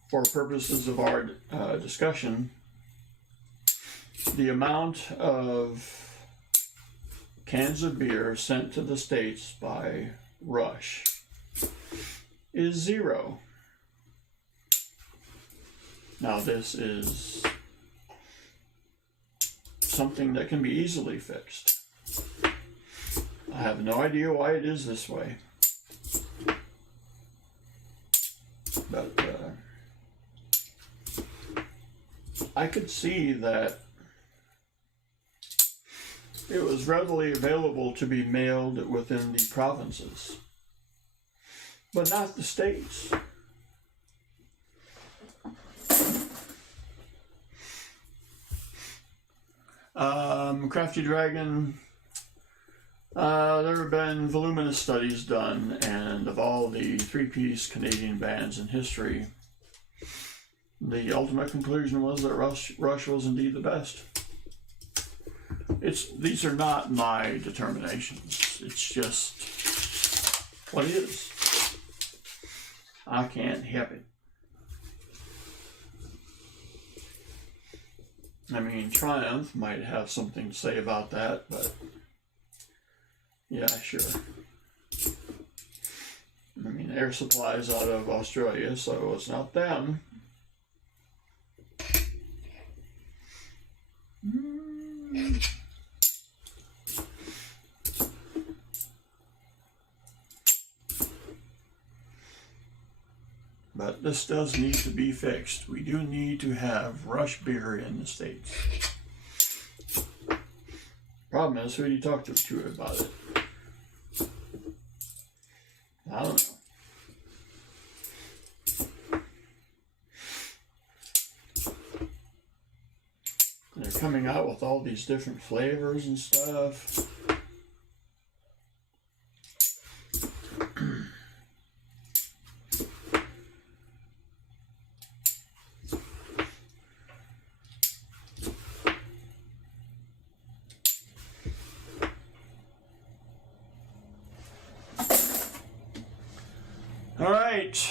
for purposes of our discussion, the amount of cans of beer sent to the States by Rush is 0. Now this is something that can be easily fixed. I have no idea why it is this way. But I could see that it was readily available to be mailed within the provinces, but not the states. Crafty Dragon, there have been voluminous studies done, and of all the three-piece Canadian bands in history, the ultimate conclusion was that Rush was indeed the best. These are not my determinations. It's just what it is. I can't help it. I mean, Triumph might have something to say about that, but yeah, sure. I mean, Air Supply's out of Australia, so it's not them. But this does need to be fixed. We do need to have Rush beer in the States. Problem is, who do you talk to about it? I don't know. They're coming out with all these different flavors and stuff. All right.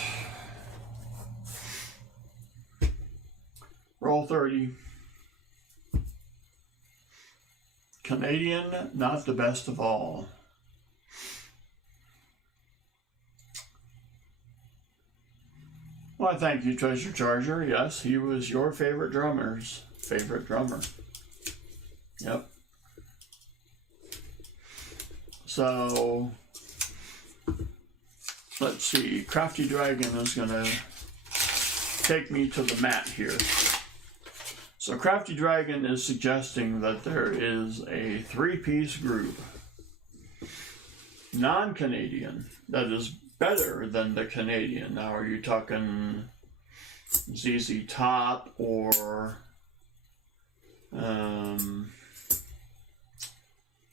Roll 30. Canadian, not the best of all. Well, thank you, Treasure Charger. Yes, he was your favorite drummer's favorite drummer. Yep. So, let's see. Crafty Dragon is going to take me to the mat here. So Crafty Dragon is suggesting that there is a three-piece group, non-Canadian, that is better than the Canadian. Now, are you talking ZZ Top or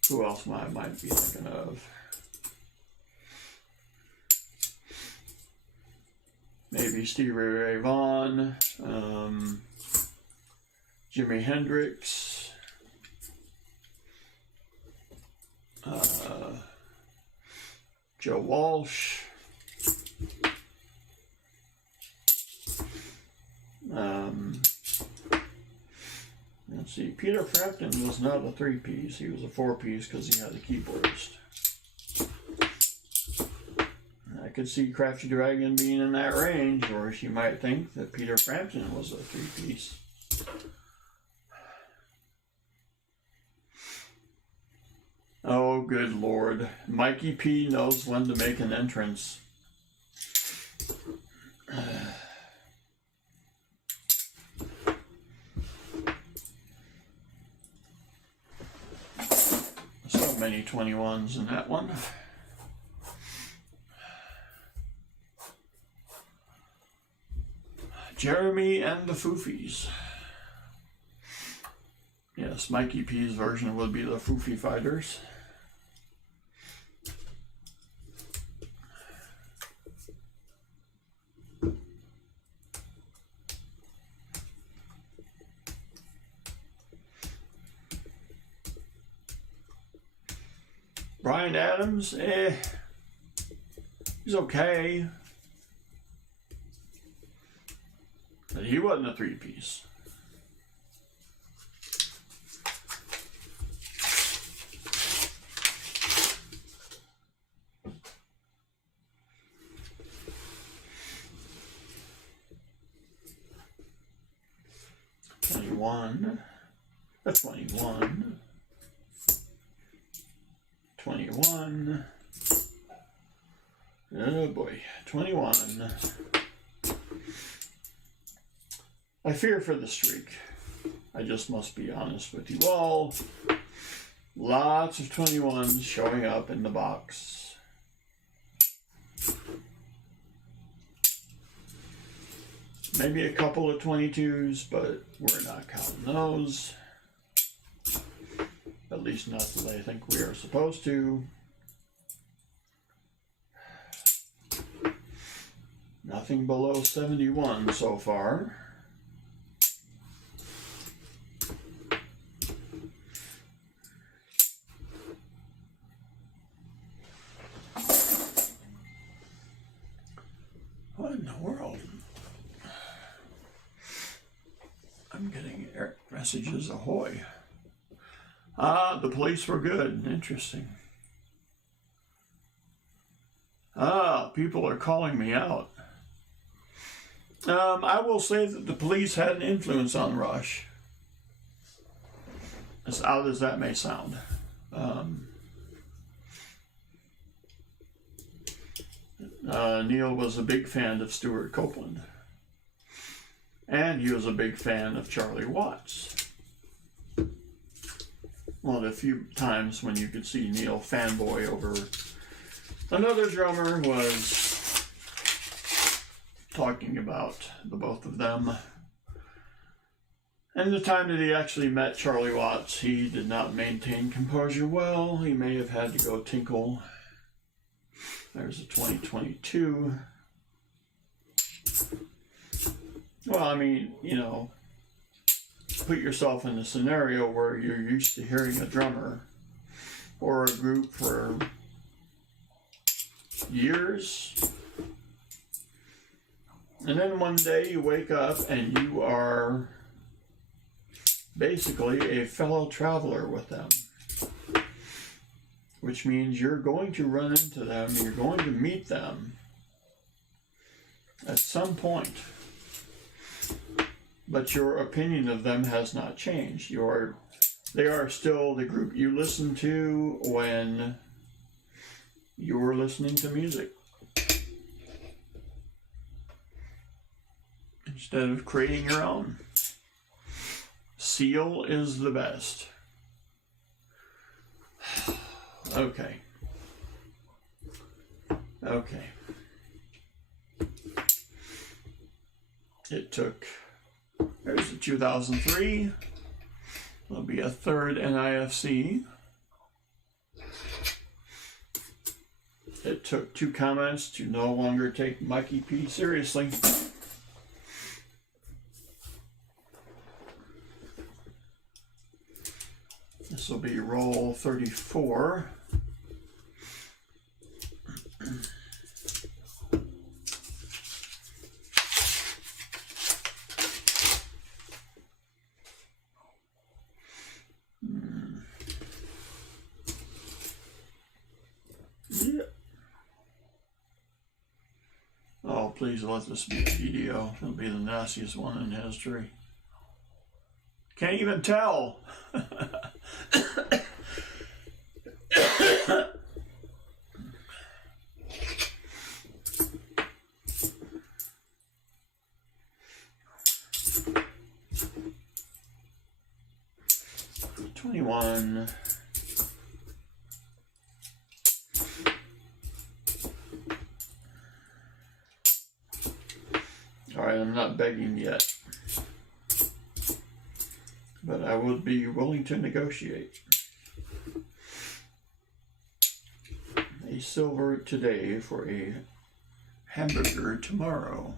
who else I might be thinking of? Maybe Stevie Ray Vaughan, Jimi Hendrix, Joe Walsh, let's see, Peter Frampton was not a three-piece, he was a four-piece because he had a keyboardist. I could see Crafty Dragon being in that range, or she might think that Peter Frampton was a three-piece. Oh, good Lord. Mikey P knows when to make an entrance. So many 21s in that one. Jeremy and the Foofies. Yes, Mikey P's version would be the Foofy Fighters. Bryan Adams, he's okay. But he wasn't a three-piece. 21, a 21, 21, oh boy, 21. I fear for the streak. I just must be honest with you all. Lots of 21s showing up in the box. Maybe a couple of 22s, but we're not counting those. At least not that I think we are supposed to. Nothing below 71 so far. What in the world? I'm getting messages ahoy. Ah, the police were good. Interesting. Ah, people are calling me out. I will say that the police had an influence on Rush. As odd as that may sound. Neil was a big fan of Stuart Copeland. And he was a big fan of Charlie Watts. One of the few times when you could see Neil fanboy over another drummer was talking about the both of them. And the time that he actually met Charlie Watts, he did not maintain composure well. He may have had to go tinkle. There's a 2022. Well, I mean, you know, put yourself in a scenario where you're used to hearing a drummer or a group for years. And then one day you wake up and you are basically a fellow traveler with them. Which means you're going to run into them, you're going to meet them at some point. But your opinion of them has not changed. They are still the group you listen to when you're listening to music. Instead of creating your own. Seal is the best. Okay. Okay. It took, there's a 2003. There'll be a third NIFC. It took 2 comments to no longer take Mikey P seriously. This will be roll 34. Yeah. Oh, please let this be a video. It'll be the nastiest one in history. Can't even tell. 21. All right, I'm not begging yet, but I would be willing to negotiate. A silver today for a hamburger tomorrow.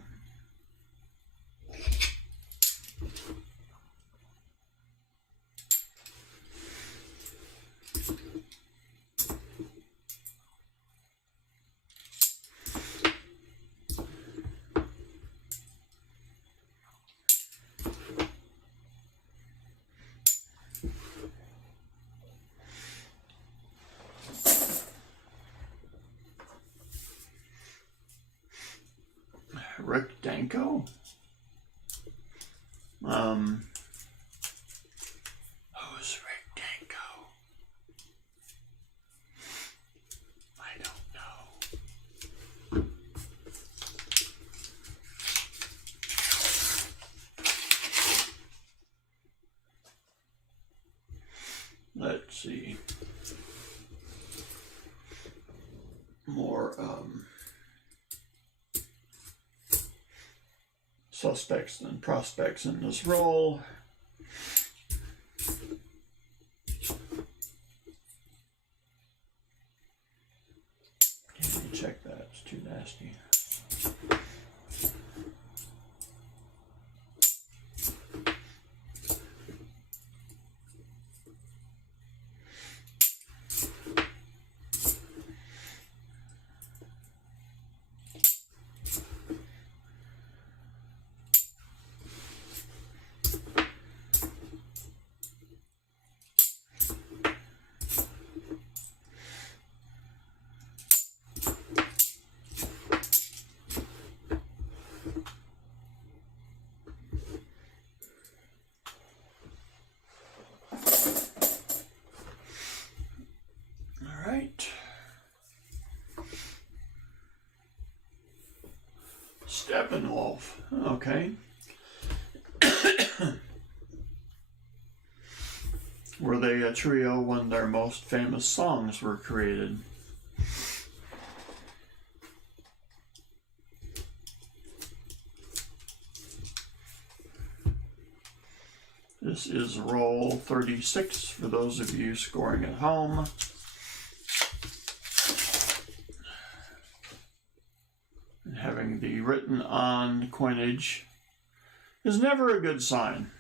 let's see, more suspects than prospects in this role. Can't check that, it's too nasty. Steppenwolf, okay. Were they a trio when their most famous songs were created? This is roll 36 for those of you scoring at home. Having the written on coinage is never a good sign.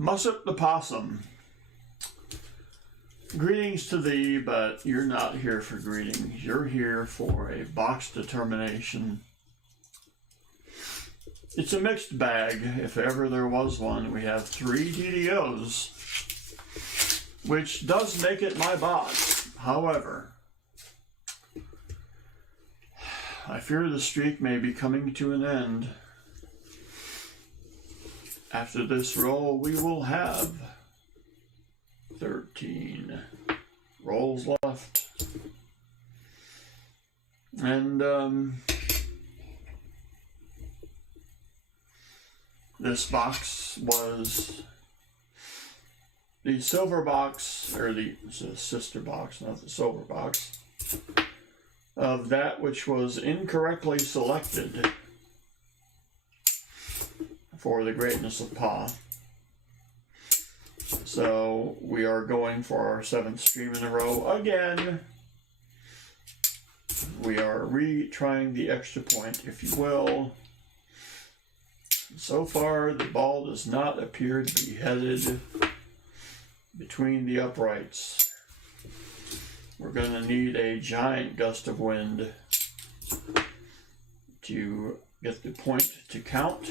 Mussip the Possum. Greetings to thee, but you're not here for greetings. You're here for a box determination. It's a mixed bag, if ever there was one. We have 3 DDOs, which does make it my box. However, I fear the streak may be coming to an end. After this roll, we will have 13 rolls left. And this box was the silver box, or the sister box, not the silver box, of that which was incorrectly selected for the greatness of Pa. So we are going for our 7th stream in a row again. We are retrying the extra point, if you will. So far, the ball does not appear to be headed between the uprights. We're going to need a giant gust of wind to get the point to count.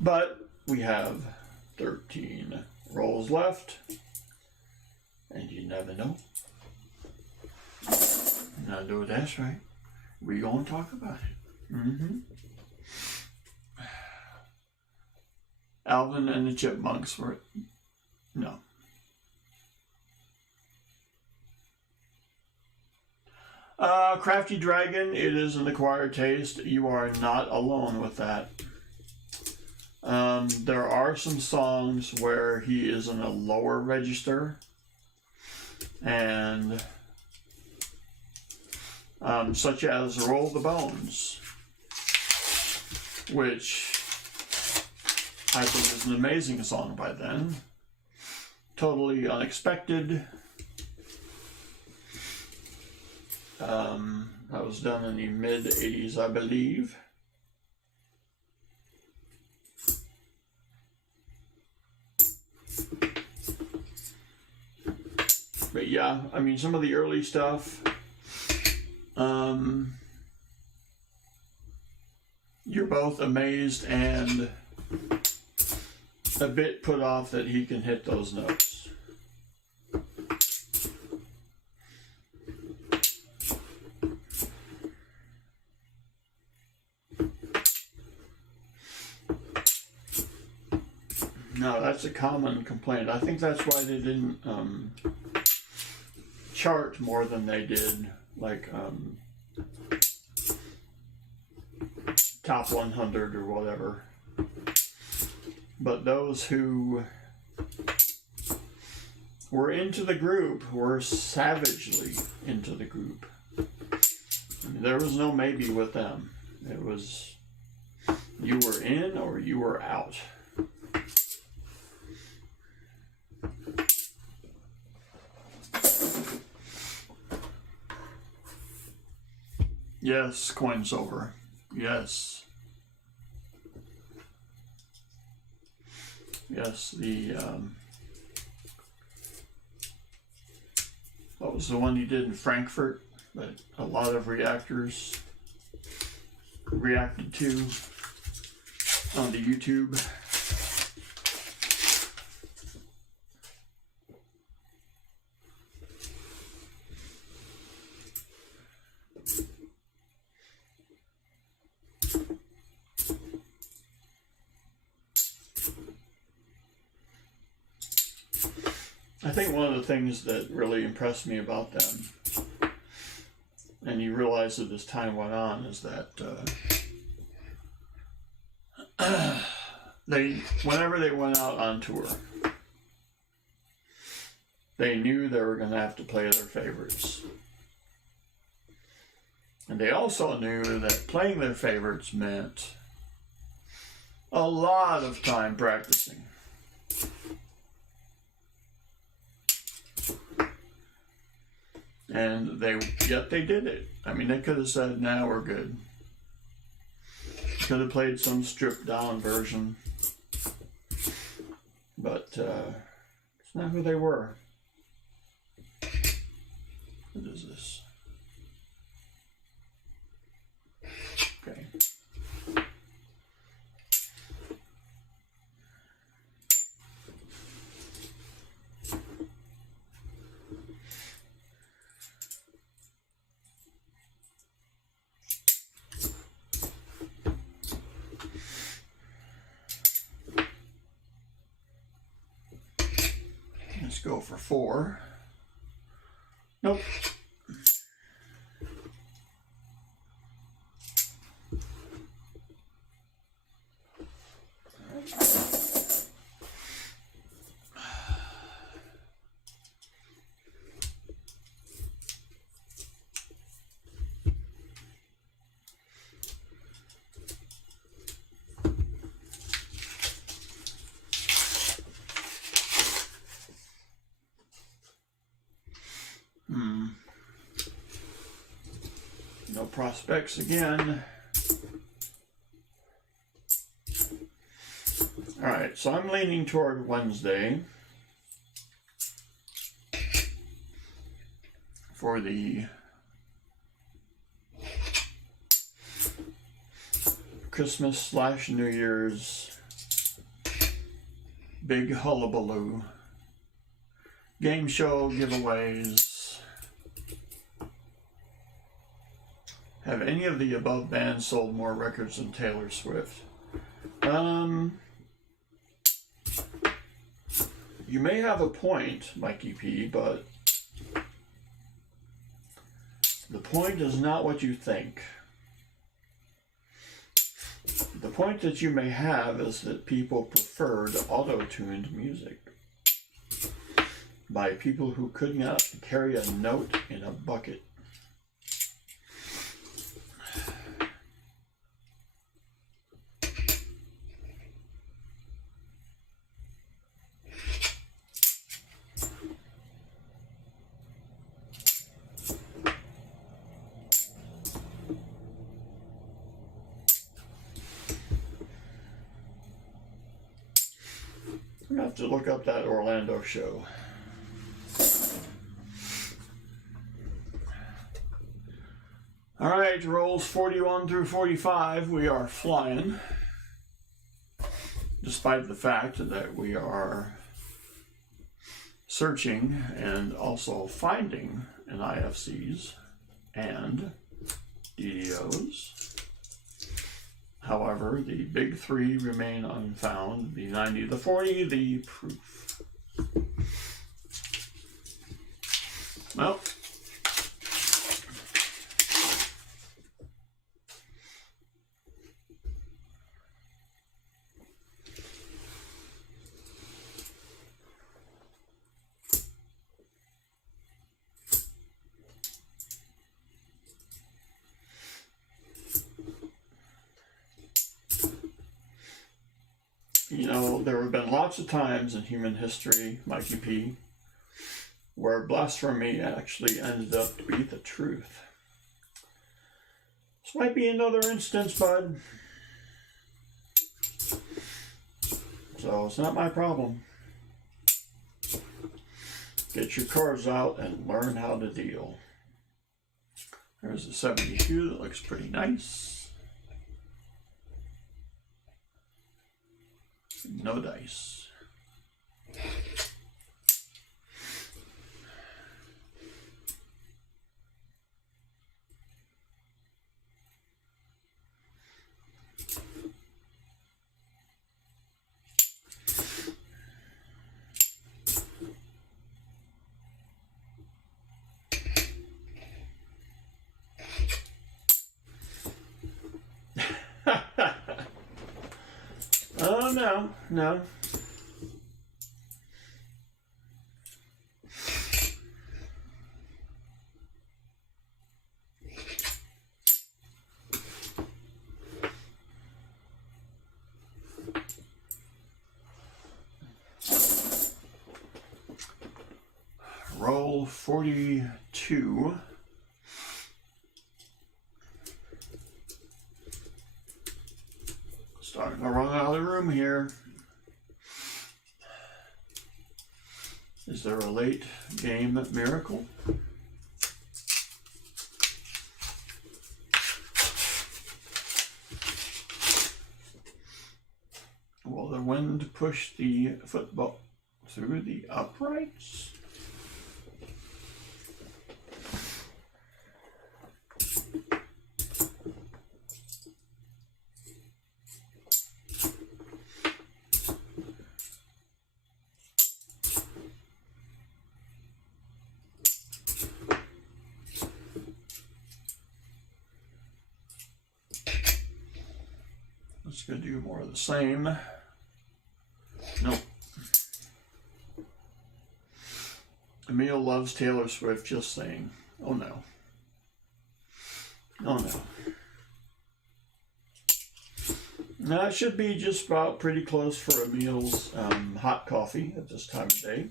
But we have 13 rolls left, and you never know. Now, do that's right. We're going to talk about it. Alvin and the Chipmunks were... No. Crafty Dragon, it is an acquired taste. You are not alone with that. There are some songs where he is in a lower register, and such as Roll the Bones. which I think is an amazing song by them. Totally Unexpected. That was done in the mid-80s, I believe. But yeah, I mean, some of the early stuff, you're both amazed and a bit put off that he can hit those notes. No, that's a common complaint. I think that's why they didn't chart more than they did, like top 100 or whatever. But those who were into the group were savagely into the group. I mean, there was no maybe with them. It was you were in or you were out. Yes, coin silver. Yes. Yes, the, what was the one he did in Frankfurt that a lot of reactors reacted to on the YouTube? I think one of the things that really impressed me about them, and you realize that as time went on, is that whenever they went out on tour, they knew they were going to have to play their favorites. And they also knew that playing their favorites meant a lot of time practicing. And yet they did it. I mean, they could have said, "Nah, we're good." Could have played some stripped down version, but it's not who they were. What is this? Okay. Let's go for 4. Nope. No prospects again. All right, so I'm leaning toward Wednesday for the Christmas/New Year's big hullabaloo, game show giveaways. Have any of the above bands sold more records than Taylor Swift? You may have a point, Mikey P, but the point is not what you think. The point that you may have is that people preferred auto-tuned music by people who could not carry a note in a bucket. I'm gonna have to look up that Orlando show. All right, rolls 41 through 45, we are flying, despite the fact that we are searching and also finding in IFCs and DDOs. However, the big three remain unfound, the 90, the 40, the proof. Well, you know, there have been lots of times in human history, Mikey P, where blasphemy actually ended up to be the truth. This might be another instance, bud. So it's not my problem. Get your cards out and learn how to deal. There's a 72 that looks pretty nice. No dice. Oh, no. Roll 42. Starting to run out of the room here. Is there a late game miracle? Will the wind push the football through the uprights? Let's go do more of the same. Nope. Emil loves Taylor Swift, just saying. Oh no. Oh no. Now it should be just about pretty close for Emil's hot coffee at this time of day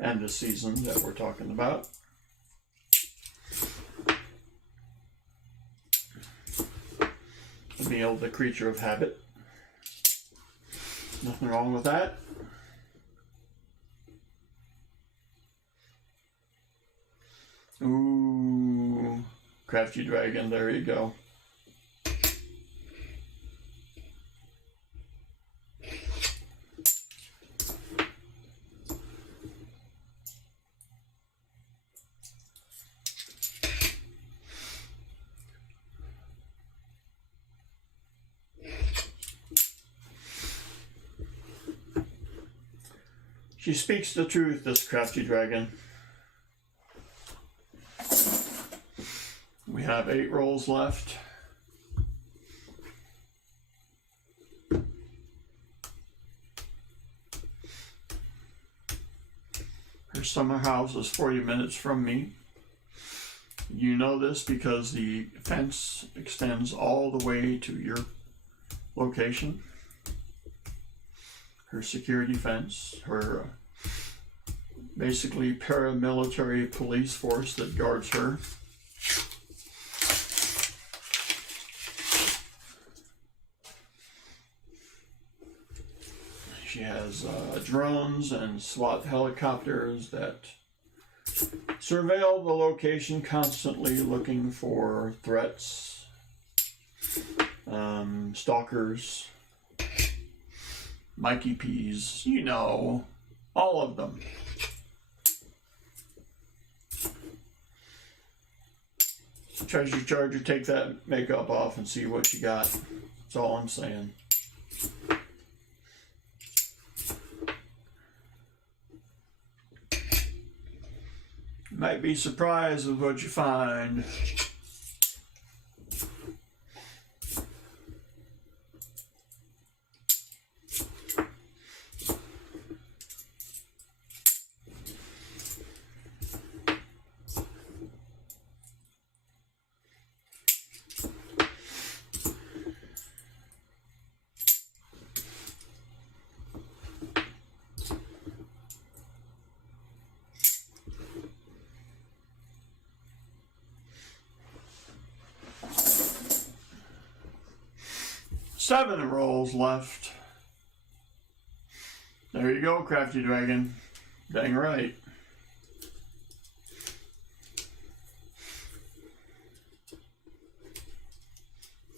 and the season that we're talking about. Emil, the creature of habit. Nothing wrong with that. Ooh, crafty dragon, there you go. She speaks the truth, this crafty dragon. We have 8 rolls left. Her summer house is 40 minutes from me. You know this because the fence extends all the way to your location. Her security fence, her basically paramilitary police force that guards her. She has drones and SWAT helicopters that surveil the location constantly, looking for threats, stalkers, Mikey P's, you know, all of them. Treasure Charger, take that makeup off and see what you got. That's all I'm saying. Might be surprised with what you find. Seven rolls left. There you go, Crafty Dragon. Dang right.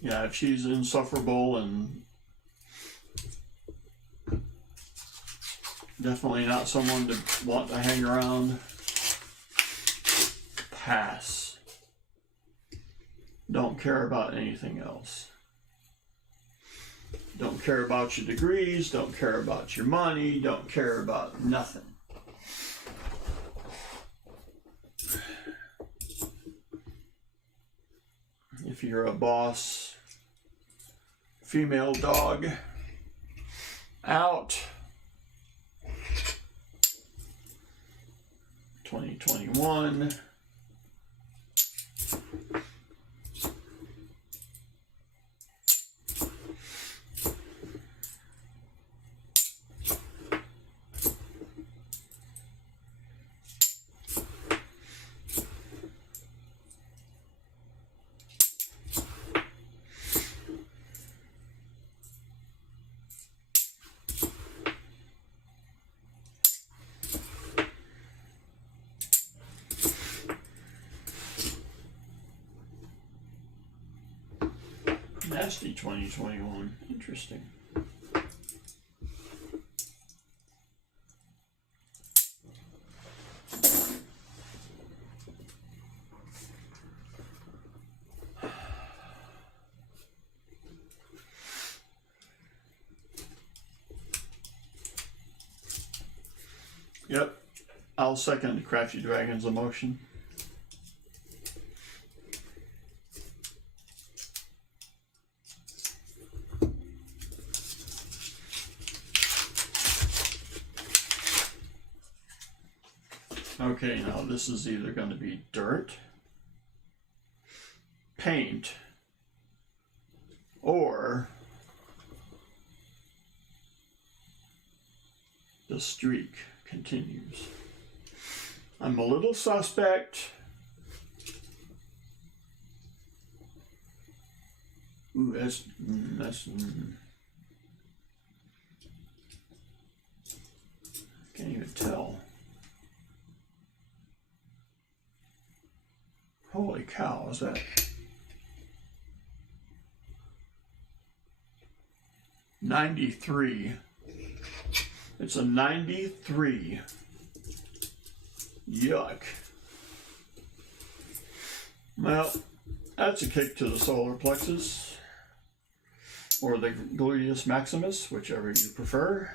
Yeah, if she's insufferable and definitely not someone to want to hang around, pass. Don't care about anything else. Don't care about your degrees, don't care about your money, don't care about nothing. If you're a boss, female dog, out. 2021. Nasty 2021. Interesting. Yep, I'll second Crafty Dragon's emotion. Okay, now this is either going to be dirt, paint, or the streak continues. I'm a little suspect. Ooh, that's can't even tell. Holy cow, is that 93? It's a 93. Yuck. Well, that's a kick to the solar plexus or the gluteus maximus, whichever you prefer.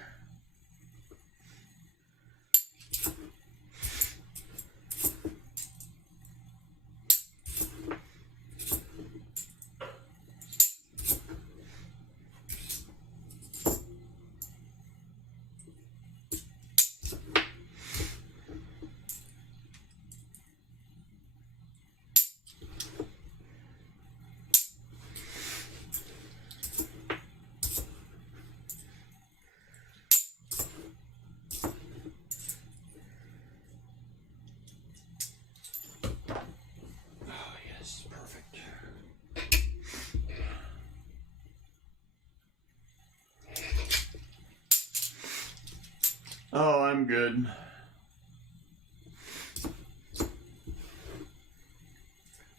Oh, I'm good.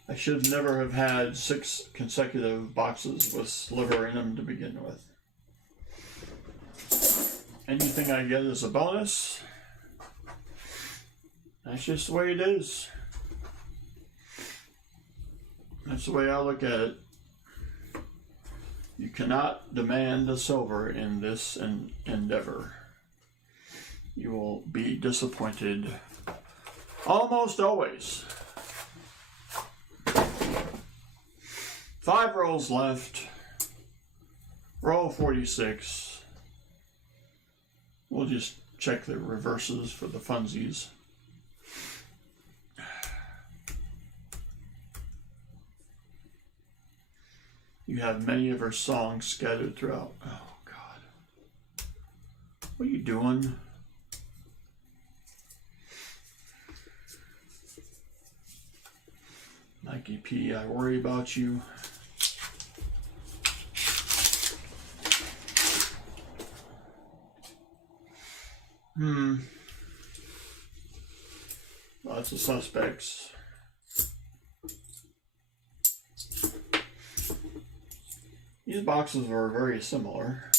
I should never have had 6 consecutive boxes with sliver in them to begin with. Anything I get is a bonus. That's just the way it is. That's the way I look at it. You cannot demand a silver in this endeavor. You will be disappointed almost always. 5 rolls left. Roll 46. We'll just check the reverses for the funsies. You have many of her songs scattered throughout. Oh, God. What are you doing? Mikey P, I worry about you. Lots of suspects. These boxes are very similar.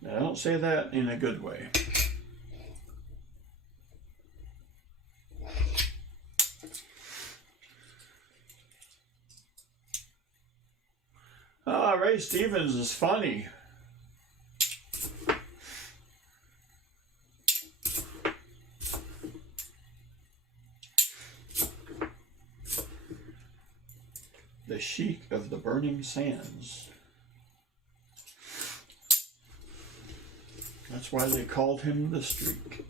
Now, I don't say that in a good way. Ray Stevens is funny. The Sheik of the Burning Sands. That's why they called him the Streak.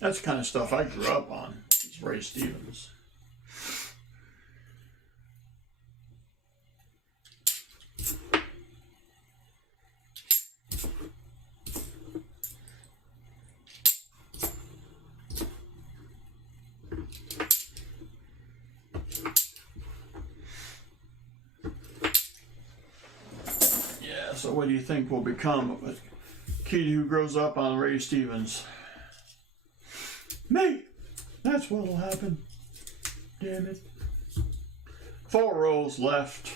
That's the kind of stuff I grew up on. It's Ray Stevens. So what do you think will become of a kid who grows up on Ray Stevens? Me! That's what'll happen. Damn it. 4 rolls left.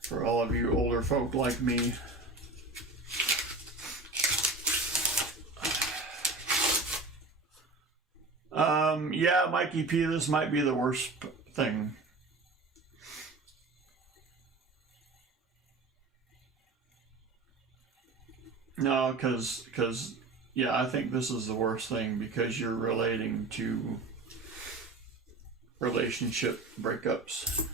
For all of you older folk like me. Yeah, Mikey P, this might be the worst thing. No, because yeah, I think this is the worst thing because you're relating to relationship breakups.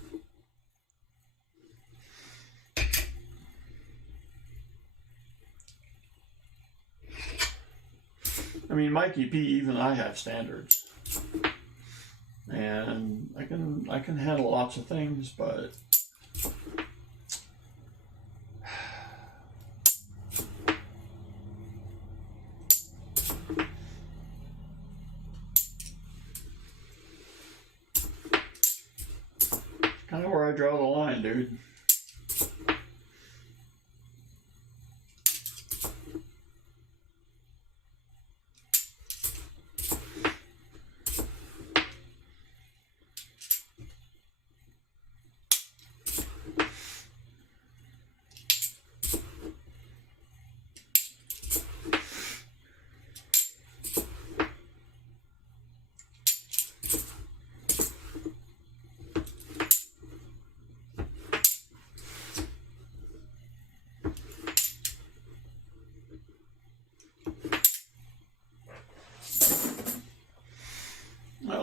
I mean, Mikey P, even I have standards, and I can handle lots of things, but kind of where I draw the line, dude.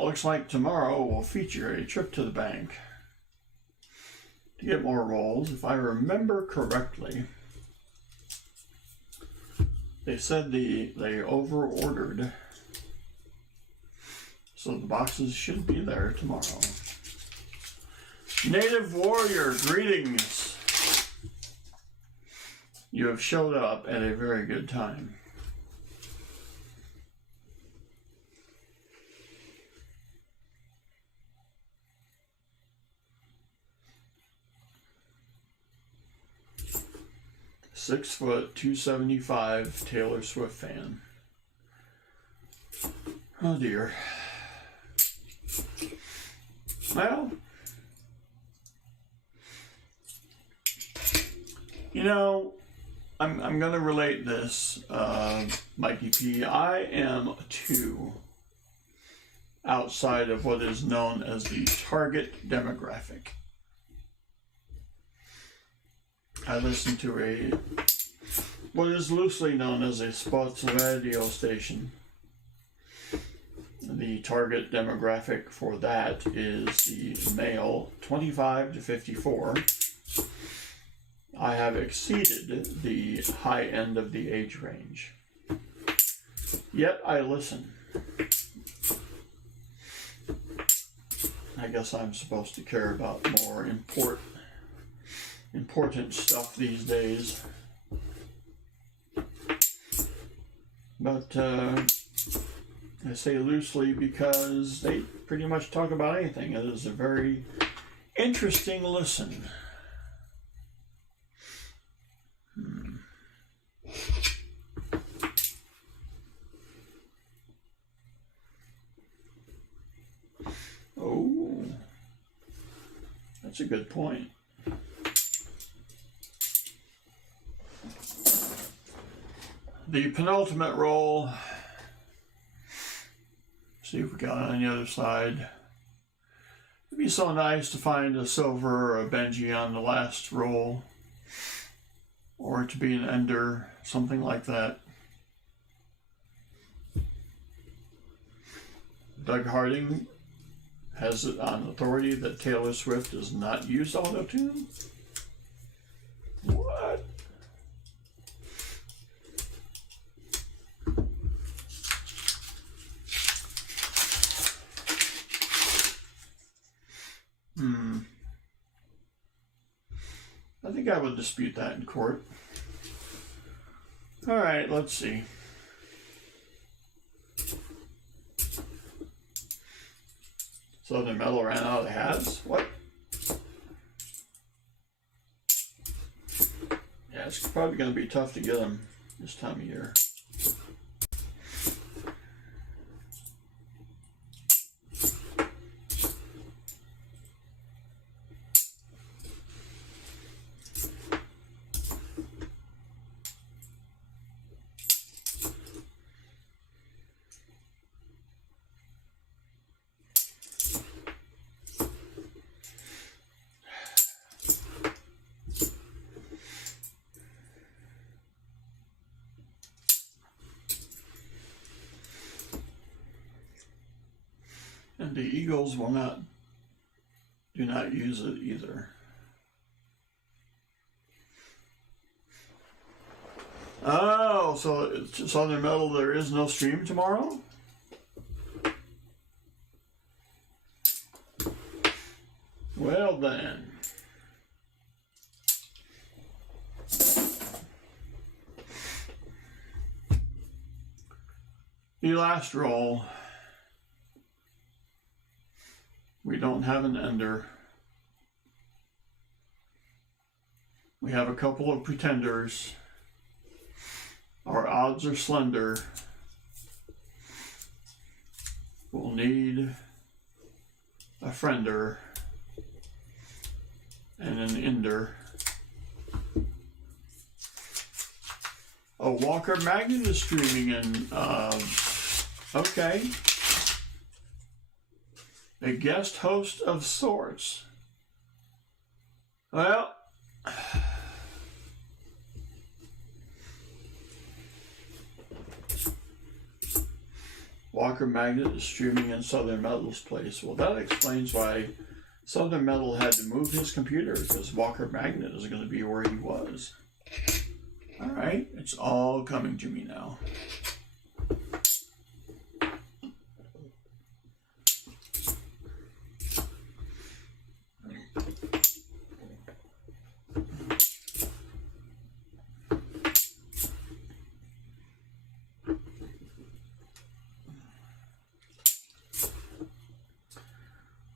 Looks like tomorrow will feature a trip to the bank to get more rolls. If I remember correctly, they said they over-ordered, so the boxes should be there tomorrow. Native Warrior, greetings. You have showed up at a very good time. 6', 275 Taylor Swift fan. Oh dear. Well, you know, I'm going to relate this, Mikey P. I am too outside of what is known as the target demographic. I listen to what is loosely known as a sports radio station. The target demographic for that is the male 25 to 54. I have exceeded the high end of the age range. Yet I listen. I guess I'm supposed to care about more important stuff these days. But I say loosely because they pretty much talk about anything. It is a very interesting listen. Oh, that's a good point. The penultimate roll. See if we got on the other side. It'd be so nice to find a silver or a Benji on the last roll, or to be an ender, something like that. Doug Harding has it on authority that Taylor Swift does not use auto-tune. What? I think I would dispute that in court. All right, let's see. Southern Metal ran out of hats? What? Yeah, it's probably going to be tough to get them this time of year. And the Eagles do not use it either. Oh, so it's Southern Metal, there is no stream tomorrow? Well then. The last roll. We don't have an ender. We have a couple of pretenders. Our odds are slender. We'll need a friender and an ender. Oh, Walker Magnet is streaming in. Okay. A guest host of sorts. Well, Walker Magnet is streaming in Southern Metal's place. Well, that explains why Southern Metal had to move his computer, because Walker Magnet is going to be where he was. All right, it's all coming to me now.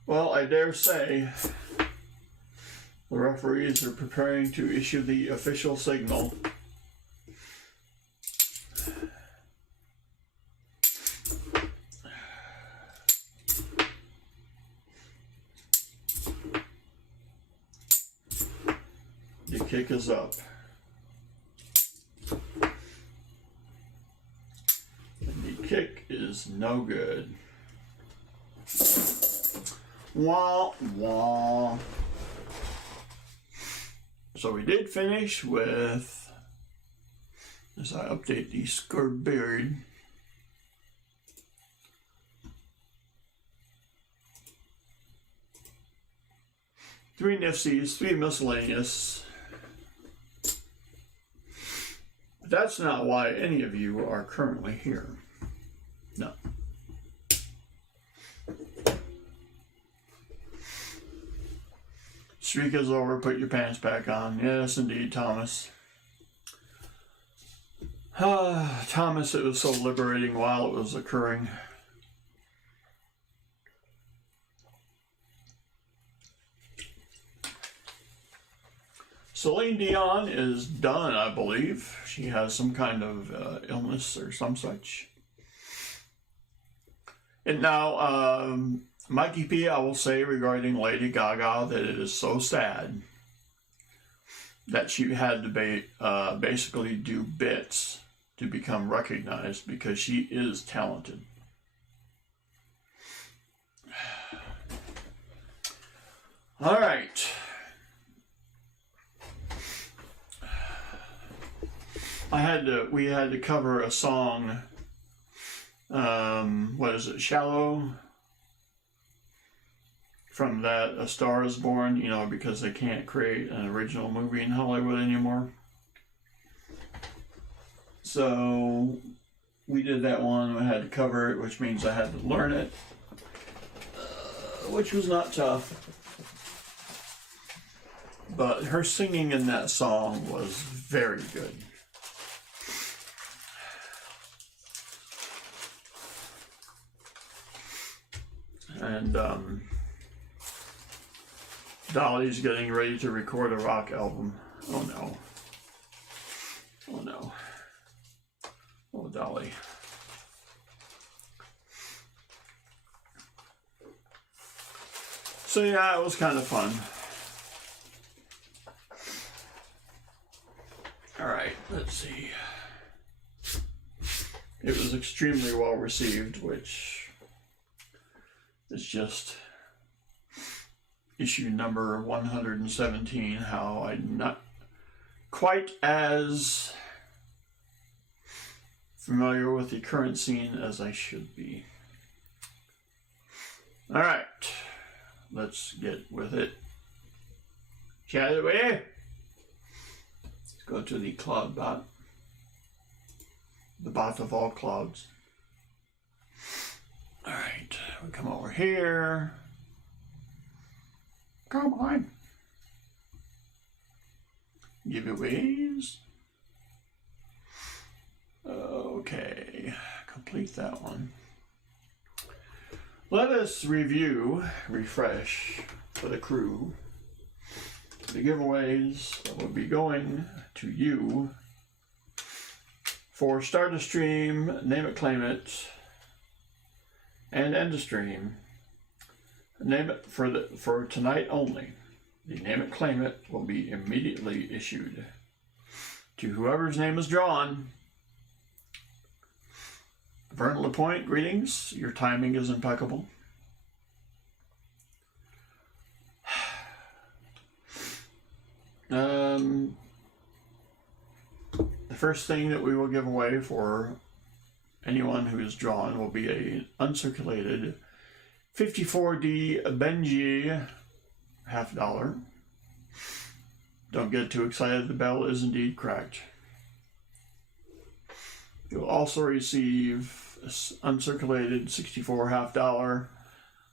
Well, I dare say the referees are preparing to issue the official signal The kick is up. And the kick is no good. Wah, wah. So we did finish with, as I update the scored beard, three nifties, three miscellaneous. But that's not why any of you are currently here. No. Streak is over, put your pants back on. Yes, indeed, Thomas. Thomas, it was so liberating while it was occurring. Celine Dion is done, I believe. She has some kind of illness or some such. And now, Mikey P, I will say regarding Lady Gaga that it is so sad that she had to basically do bits to become recognized because she is talented. All right. We had to cover a song, what is it, Shallow? From that A Star Is Born, you know, because they can't create an original movie in Hollywood anymore. So we did that one. I had to cover it, which means I had to learn it, which was not tough. But her singing in that song was very good. And Dolly's getting ready to record a rock album. Oh no. Oh no. Oh, Dolly. So yeah, it was kind of fun. Alright, let's see. It was extremely well received, which is just issue number 117, how I'm not quite as familiar with the current scene as I should be. Alright, let's get with it. Shall we? Let's go to the cloud bot. The bot of all clouds. Alright, we come over here. Come on. Giveaways. Okay, complete that one. Let us refresh for the crew, the giveaways that will be going to you for start a stream, name it, claim it, and end a stream. Name it for tonight only. The name it, claim it will be immediately issued to whoever's name is drawn. Vern LaPointe, greetings. Your timing is impeccable. The first thing that we will give away for anyone who is drawn will be an uncirculated 54D Benji $50. Don't get too excited, the bell is indeed cracked. You'll also receive uncirculated 64 $50.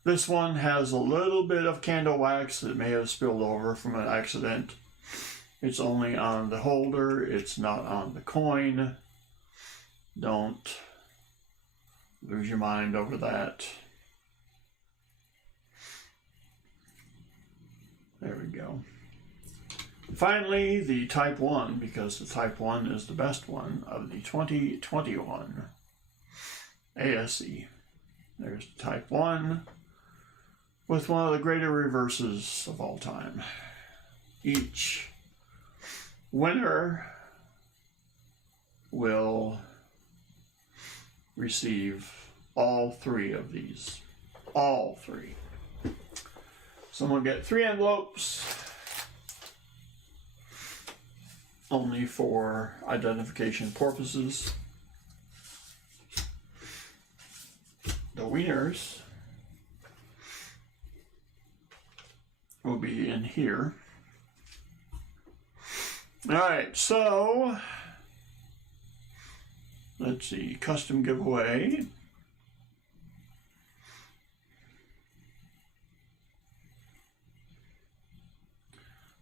This one has a little bit of candle wax that may have spilled over from an accident. It's only on the holder, it's not on the coin. Don't lose your mind over that. There we go. Finally, the Type 1, because the Type 1 is the best one of the 2021 ASE. There's Type 1 with one of the greater reverses of all time. Each winner will receive all 3 of these. All 3. Someone get 3 envelopes, only for identification purposes. The winners will be in here. All right, so let's see, custom giveaway.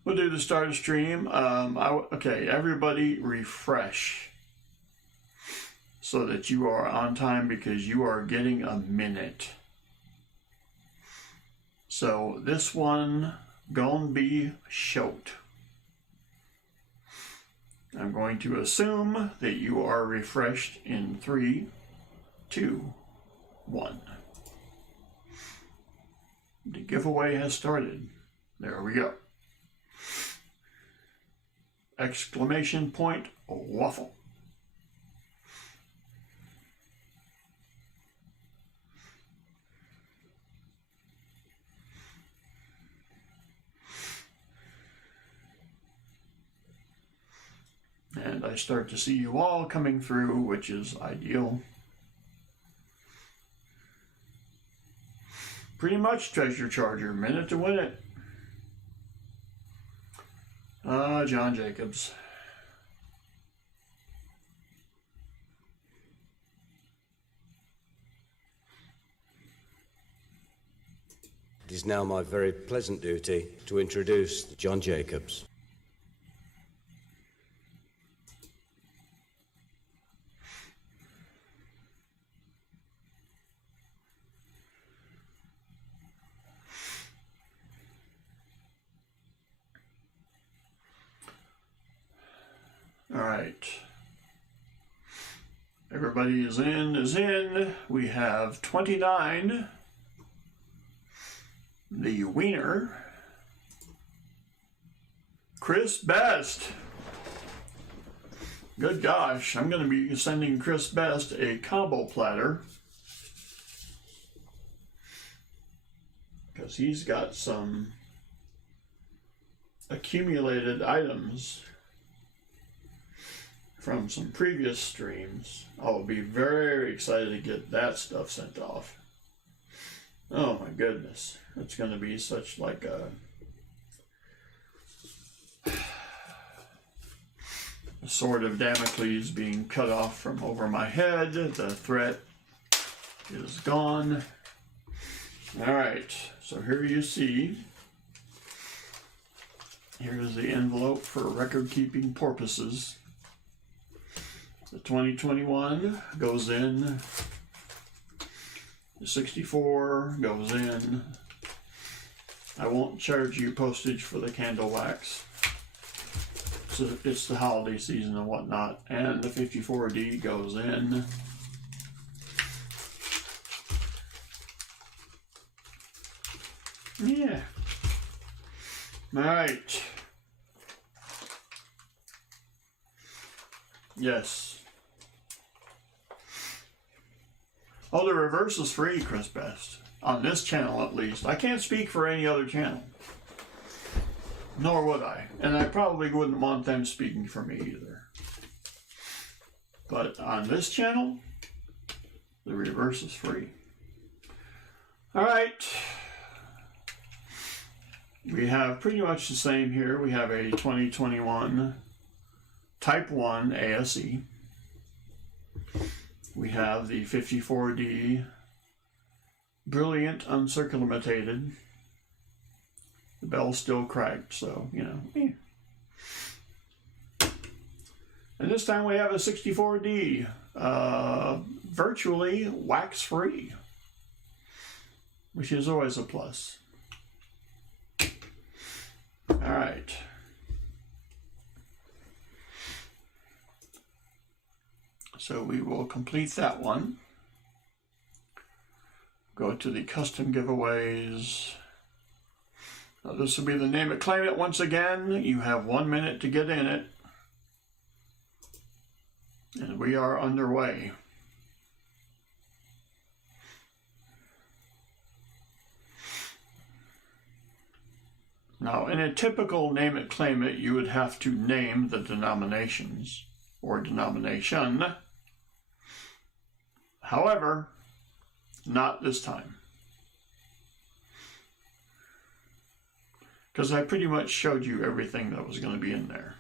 We'll do the start of stream. Okay, everybody refresh so that you are on time, because you are getting a minute. So this one gonna be short. I'm going to assume that you are refreshed in 3, 2, 1. The giveaway has started. There we go. Exclamation point waffle. And I start to see you all coming through, which is ideal. Pretty much treasure charger, minute to win it. John Jacobs. It is now my very pleasant duty to introduce John Jacobs. All right. Everybody is in. We have 29. The winner, Chris Best. Good gosh, I'm going to be sending Chris Best a combo platter, because he's got some accumulated items from some previous streams. I'll be very excited to get that stuff sent off. Oh my goodness, it's going to be such like a sword of Damocles being cut off from over my head. The threat is gone. All right, so here you see, here's the envelope for record keeping purposes. The 2021 goes in. The 64 goes in. I won't charge you postage for the candle wax. So it's the holiday season and whatnot. And the 54D goes in. Yeah. All right. Yes. Oh, the reverse is free, Chris Best. On this channel, at least. I can't speak for any other channel. Nor would I. And I probably wouldn't want them speaking for me either. But on this channel, the reverse is free. All right. We have pretty much the same here. We have a 2021 Type 1 ASE. We have the 54D Brilliant Uncirculated. The bell's still cracked, so, you know. And this time we have a 64D, virtually wax-free, which is always a plus. All right. So we will complete that one. Go to the custom giveaways. Now this will be the name it, claim it once again. You have 1 minute to get in it. And we are underway. Now, in a typical name it claim it, you would have to name the denominations or denomination. However, not this time. Because I pretty much showed you everything that was going to be in there.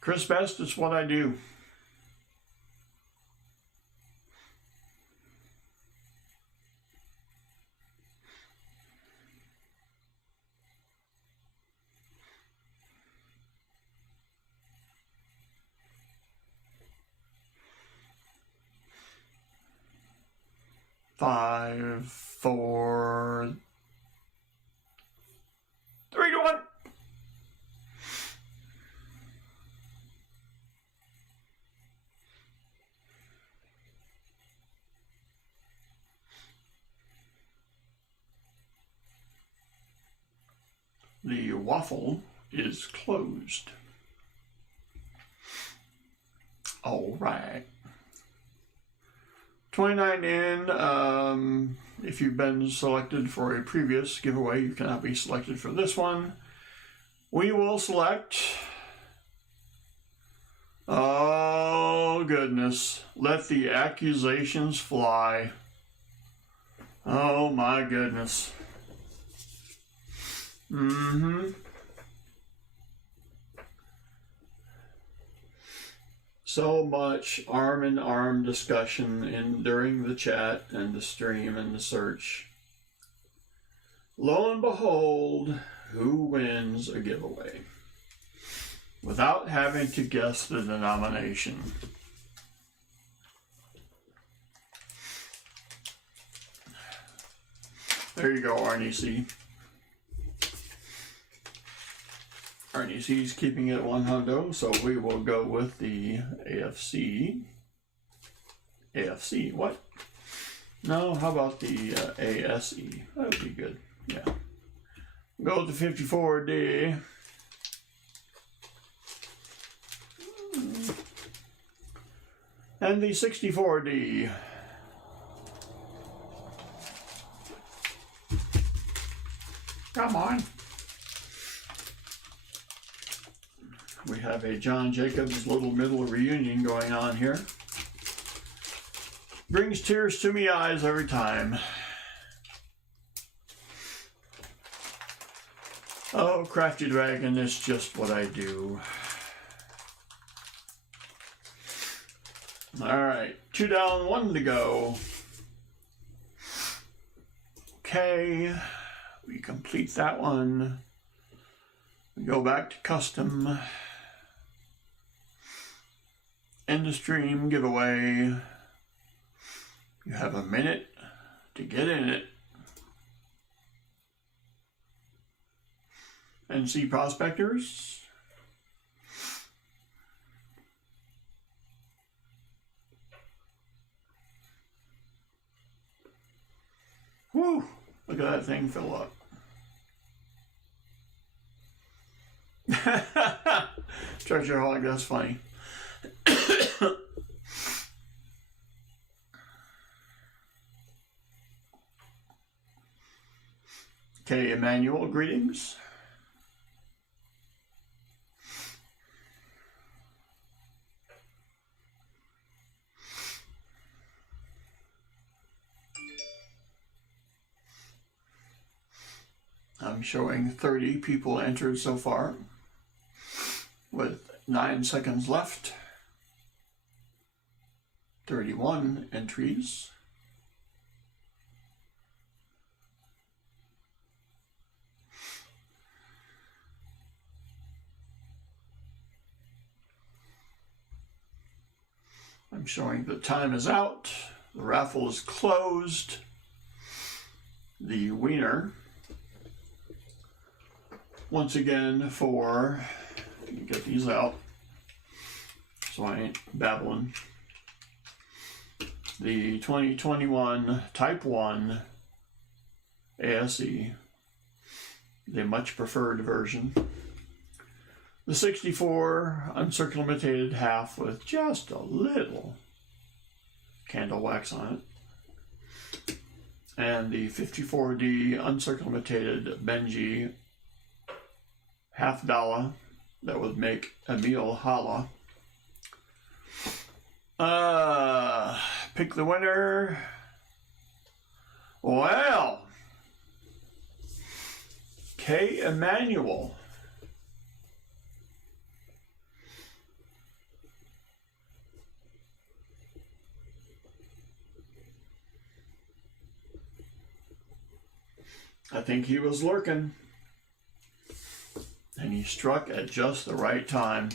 Chris Best, it's what I do. Five, 4, 3, 2, 1. The waffle is closed. All right. 29 in. If you've been selected for a previous giveaway, you cannot be selected for this one. We will select. Oh, goodness. Let the accusations fly. Oh, my goodness. So much arm-in-arm discussion during the chat and the stream and the search. Lo and behold, who wins a giveaway? Without having to guess the denomination. There you go, Arnie C. Arnie C's keeping it 100, so we will go with the AFC. AFC, what? No, how about the ASE? That would be good, yeah. Go with the 54D. And the 64D. Come on. We have a John Jacobs little middle reunion going on here. Brings tears to me eyes every time. Oh, Crafty Dragon, it's just what I do. Alright, 2 down, 1 to go. Okay, we complete that one. We go back to custom. End of stream giveaway. You have a minute to get in it. NC prospectors. Whew, look at that thing fill up. Treasure hog, that's funny. Okay, Emmanuel, greetings. I'm showing 30 people entered so far, with 9 seconds left. 31 entries. I'm showing the time is out. The raffle is closed. The winner, once again, for, let me get these out so I ain't babbling. The 2021 Type 1 ASE the much preferred version. The 64 uncirculated half with just a little candle wax on it. And the 54D uncirculated Benji $half that would make a meal holla. Pick the winner. Well, K. Emmanuel. I think he was lurking, and he struck at just the right time.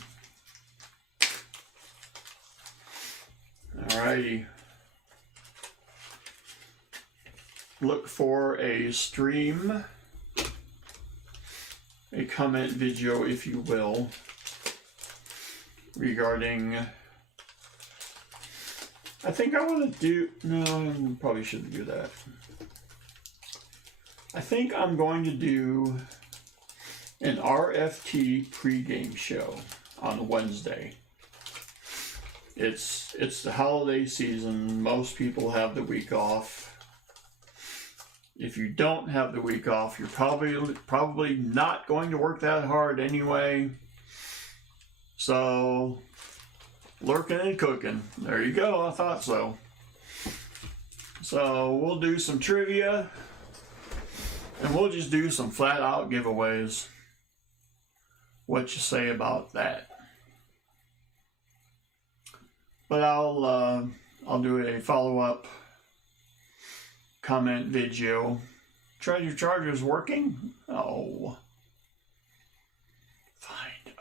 Alrighty. Look for a stream, a comment video, if you will, regarding, I think I want to do, no, I probably shouldn't do that. I think I'm going to do an RFT pregame show on Wednesday. It's the holiday season. Most people have the week off. If you don't have the week off, you're probably not going to work that hard anyway. So, lurking and cooking. There you go. I thought so. So we'll do some trivia. And we'll just do some flat out giveaways. What you say about that? But I'll do a follow-up comment video. Treasure Charger's working? Oh. Find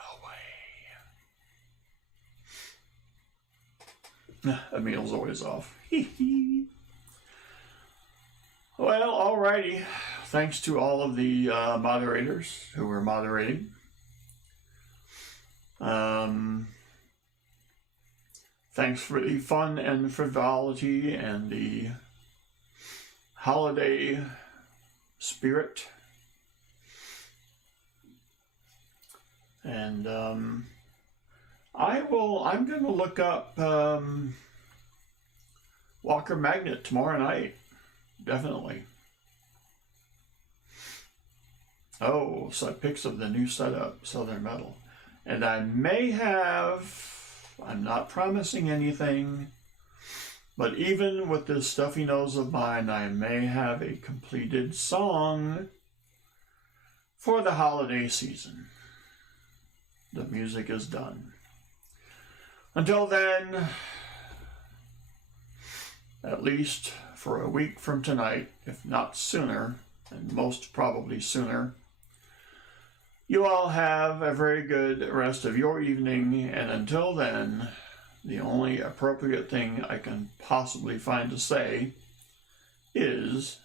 a way. Emil's always off. Well, alrighty. Thanks to all of the moderators who were moderating. Thanks for the fun and frivolity and the holiday spirit. And I'm going to look up Walker Magnet tomorrow night. Definitely. Oh, so pics of the new setup, Southern Metal. And I may have, I'm not promising anything, but even with this stuffy nose of mine, I may have a completed song for the holiday season. The music is done. Until then, at least for a week from tonight, if not sooner, and most probably sooner, you all have a very good rest of your evening, and until then, the only appropriate thing I can possibly find to say is